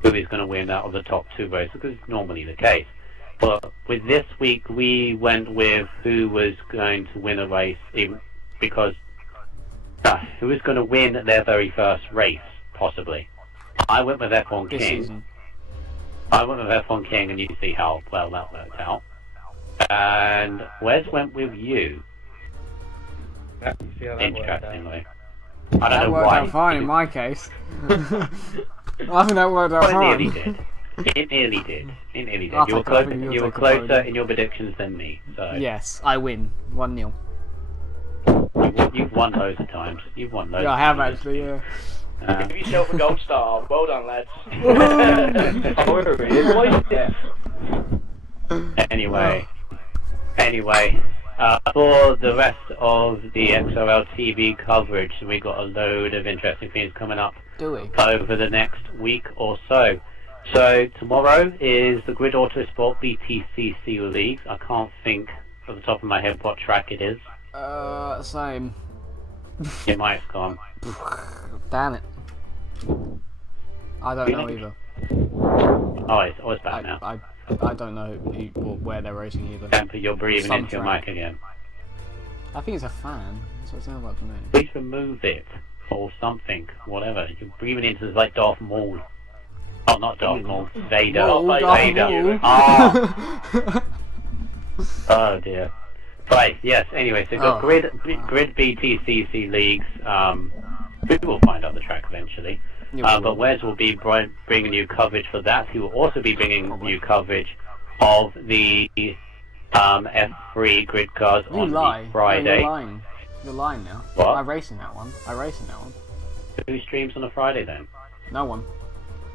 Who is going to win out of the top 2 races, because it's normally the case. But with this week, we went with who was going to win a race, because who is going to win their very first race, possibly. I went with F1 This King. season. I went with F1 King, and you see how well that worked out. And Wes went with you, Yeah, you see how that worked out. interestingly. I don't That know worked why. out fine in my case. I think that worked out But it nearly fine. did. It nearly did. It nearly I'll did. You were, take it. I think you'll you were take the closer podium. in your predictions than me. So Yes, I win. 1-0. you've won loads of times. You've won loads. Yeah, I of have times. actually, yeah. Give yourself a gold star. Well done, lads. Anyway, for the rest of the XRL TV coverage, we got a load of interesting things coming up Do we? over the next week or so. So tomorrow is the Grid Autosport BTCC Leagues. I can't think off the top of my head what track it is. Same. It might have gone. Damn it. I don't know either. Oh, it's back now. I don't know where they're racing either. Temper, you're breathing Some into your track. mic again. I think it's a fan. That's what it sounds like to me. Please remove it or something, whatever. You're breathing into this like Darth Maul. Oh, not Darth Maul. Vader. Vader. Oh. Oh dear. Right. Yes. Anyway, so we've got Grid BTCC leagues. We will find out the track eventually. But Wes will be bringing you coverage for that. He will also be bringing you coverage of the F3 grid cars on the Friday. No, you're lying now. What? I race in that one. Who streams on a Friday then? No one.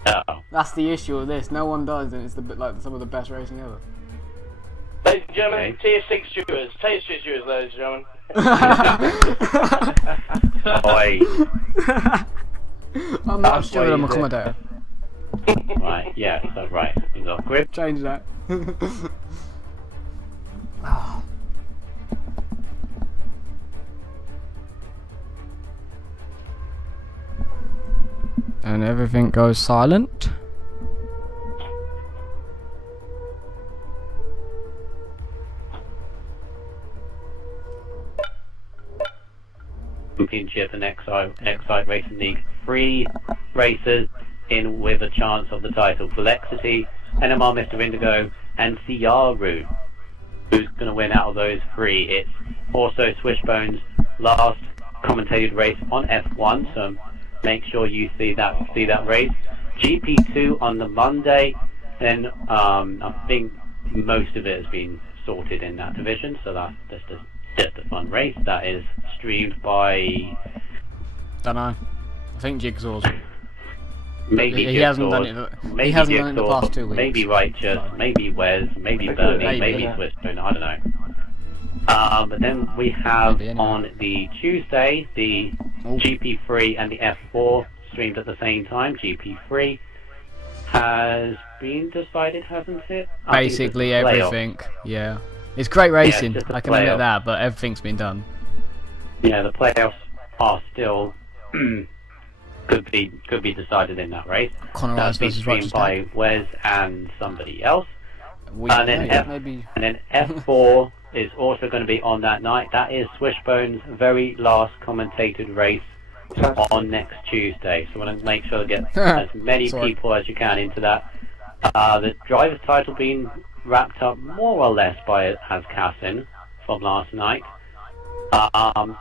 Oh. That's the issue with this. No one does, and it's like some of the best racing ever. Ladies and gentlemen, Tier 6 stewards. Tier 6 stewards, ladies and gentlemen. Oi. I'm not stupid, I'm a commentator. Right, yeah, so right. We've got Grid. Change that. And everything goes silent. Championship and Excite Racing League. 3 racers in with a chance of the title. Flexity, NMR Mr. Indigo, and Ciaru. Who's going to win out of those 3? It's also Swishbone's last commentated race on F1, so make sure you see that race. GP2 on the Monday, then I think most of it has been sorted in that division, so that's just a fun race. That is streamed by... Don't know. I think Jigsaw's. Maybe He hasn't done it. He hasn't done it in the past 2 weeks. Maybe Righteous, maybe Wes, maybe Bernie, maybe Swishbone, I don't know. But then we have on the Tuesday the GP3 and the F4 streamed at the same time. GP3 has been decided, hasn't it? Basically everything. Yeah. It's great racing, just the I can admit playoff. that, but everything's been done. Yeah, the playoffs are still could be decided in that race. Connor That's Rice been versus streamed by Wes and somebody else. And then F4 is also going to be on that night. That is Swishbone's very last commentated race on next Tuesday. So I want to make sure to get as many people as you can into that. The driver's title being wrapped up more or less by Cassin from last night. Also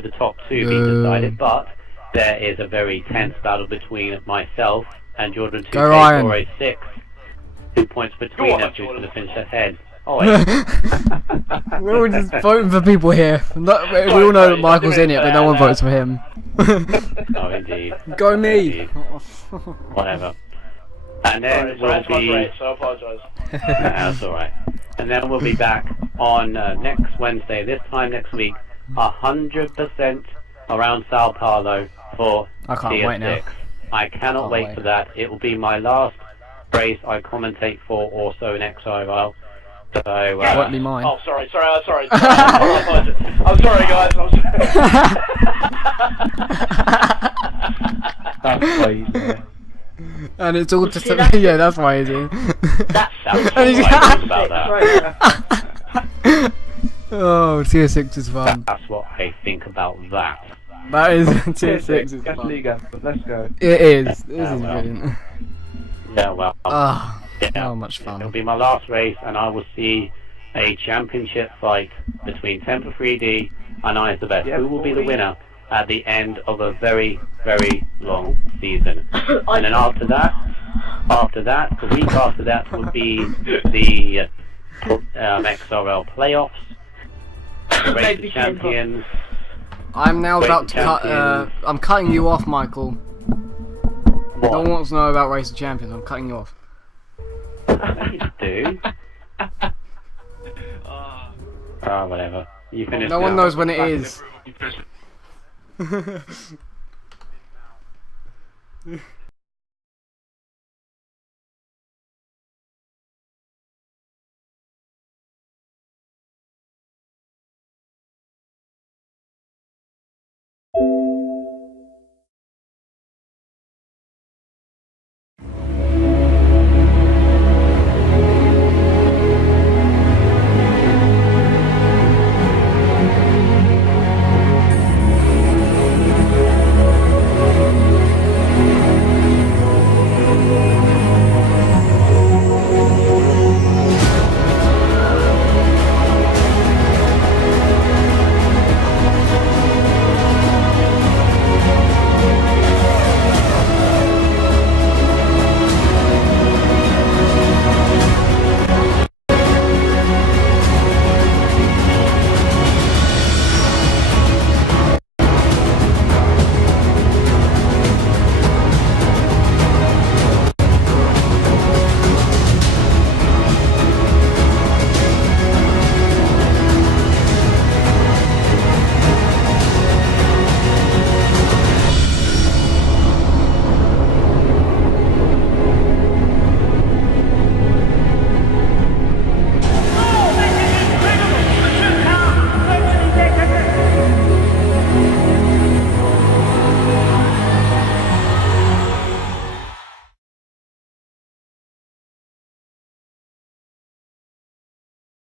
the top 2 being decided, but there is a very tense battle between myself and Jordan 2K406. 2 points between them, who's going to finish ahead. Oh, wait. We're all just voting for people here. We all know that Michael's in it, but no one votes for him. Oh, indeed. Go me! Indeed. Whatever. And then we'll be... So I apologise. That's alright. And then we'll be back on next Wednesday, this time next week, 100% around Sao Paulo for I can't Tier wait now. 6. I cannot Can't wait wait. for that. It will be my last race I commentate for, also in XRL. So, Won't be mine. Oh, sorry. I'm sorry, guys. That's why he's there. And it's all just... See, that's yeah, that's why he's in. That's And he's- what I think about that. Oh, Oh, tier 6 is fun. That's what I think about that. That is tier 6 is Guess fun. League Anthem, let's go. It is. This Yeah, is well. brilliant. Yeah, well, Ah, yeah. how much It'll fun. be my last race, and I will see a championship fight between Temper 3D and I is the best. Yeah, Who will be the 40. winner at the end of a very, very long season? And then after that, the week after that would be the XRL playoffs, the Race of Maybe Champions. I'm now Race about of to cut. Champions. I'm cutting you off, Michael. No one What? wants to know about Race of Champions. I'm cutting you off. Please do. Whatever. You finish No one now. knows when it is.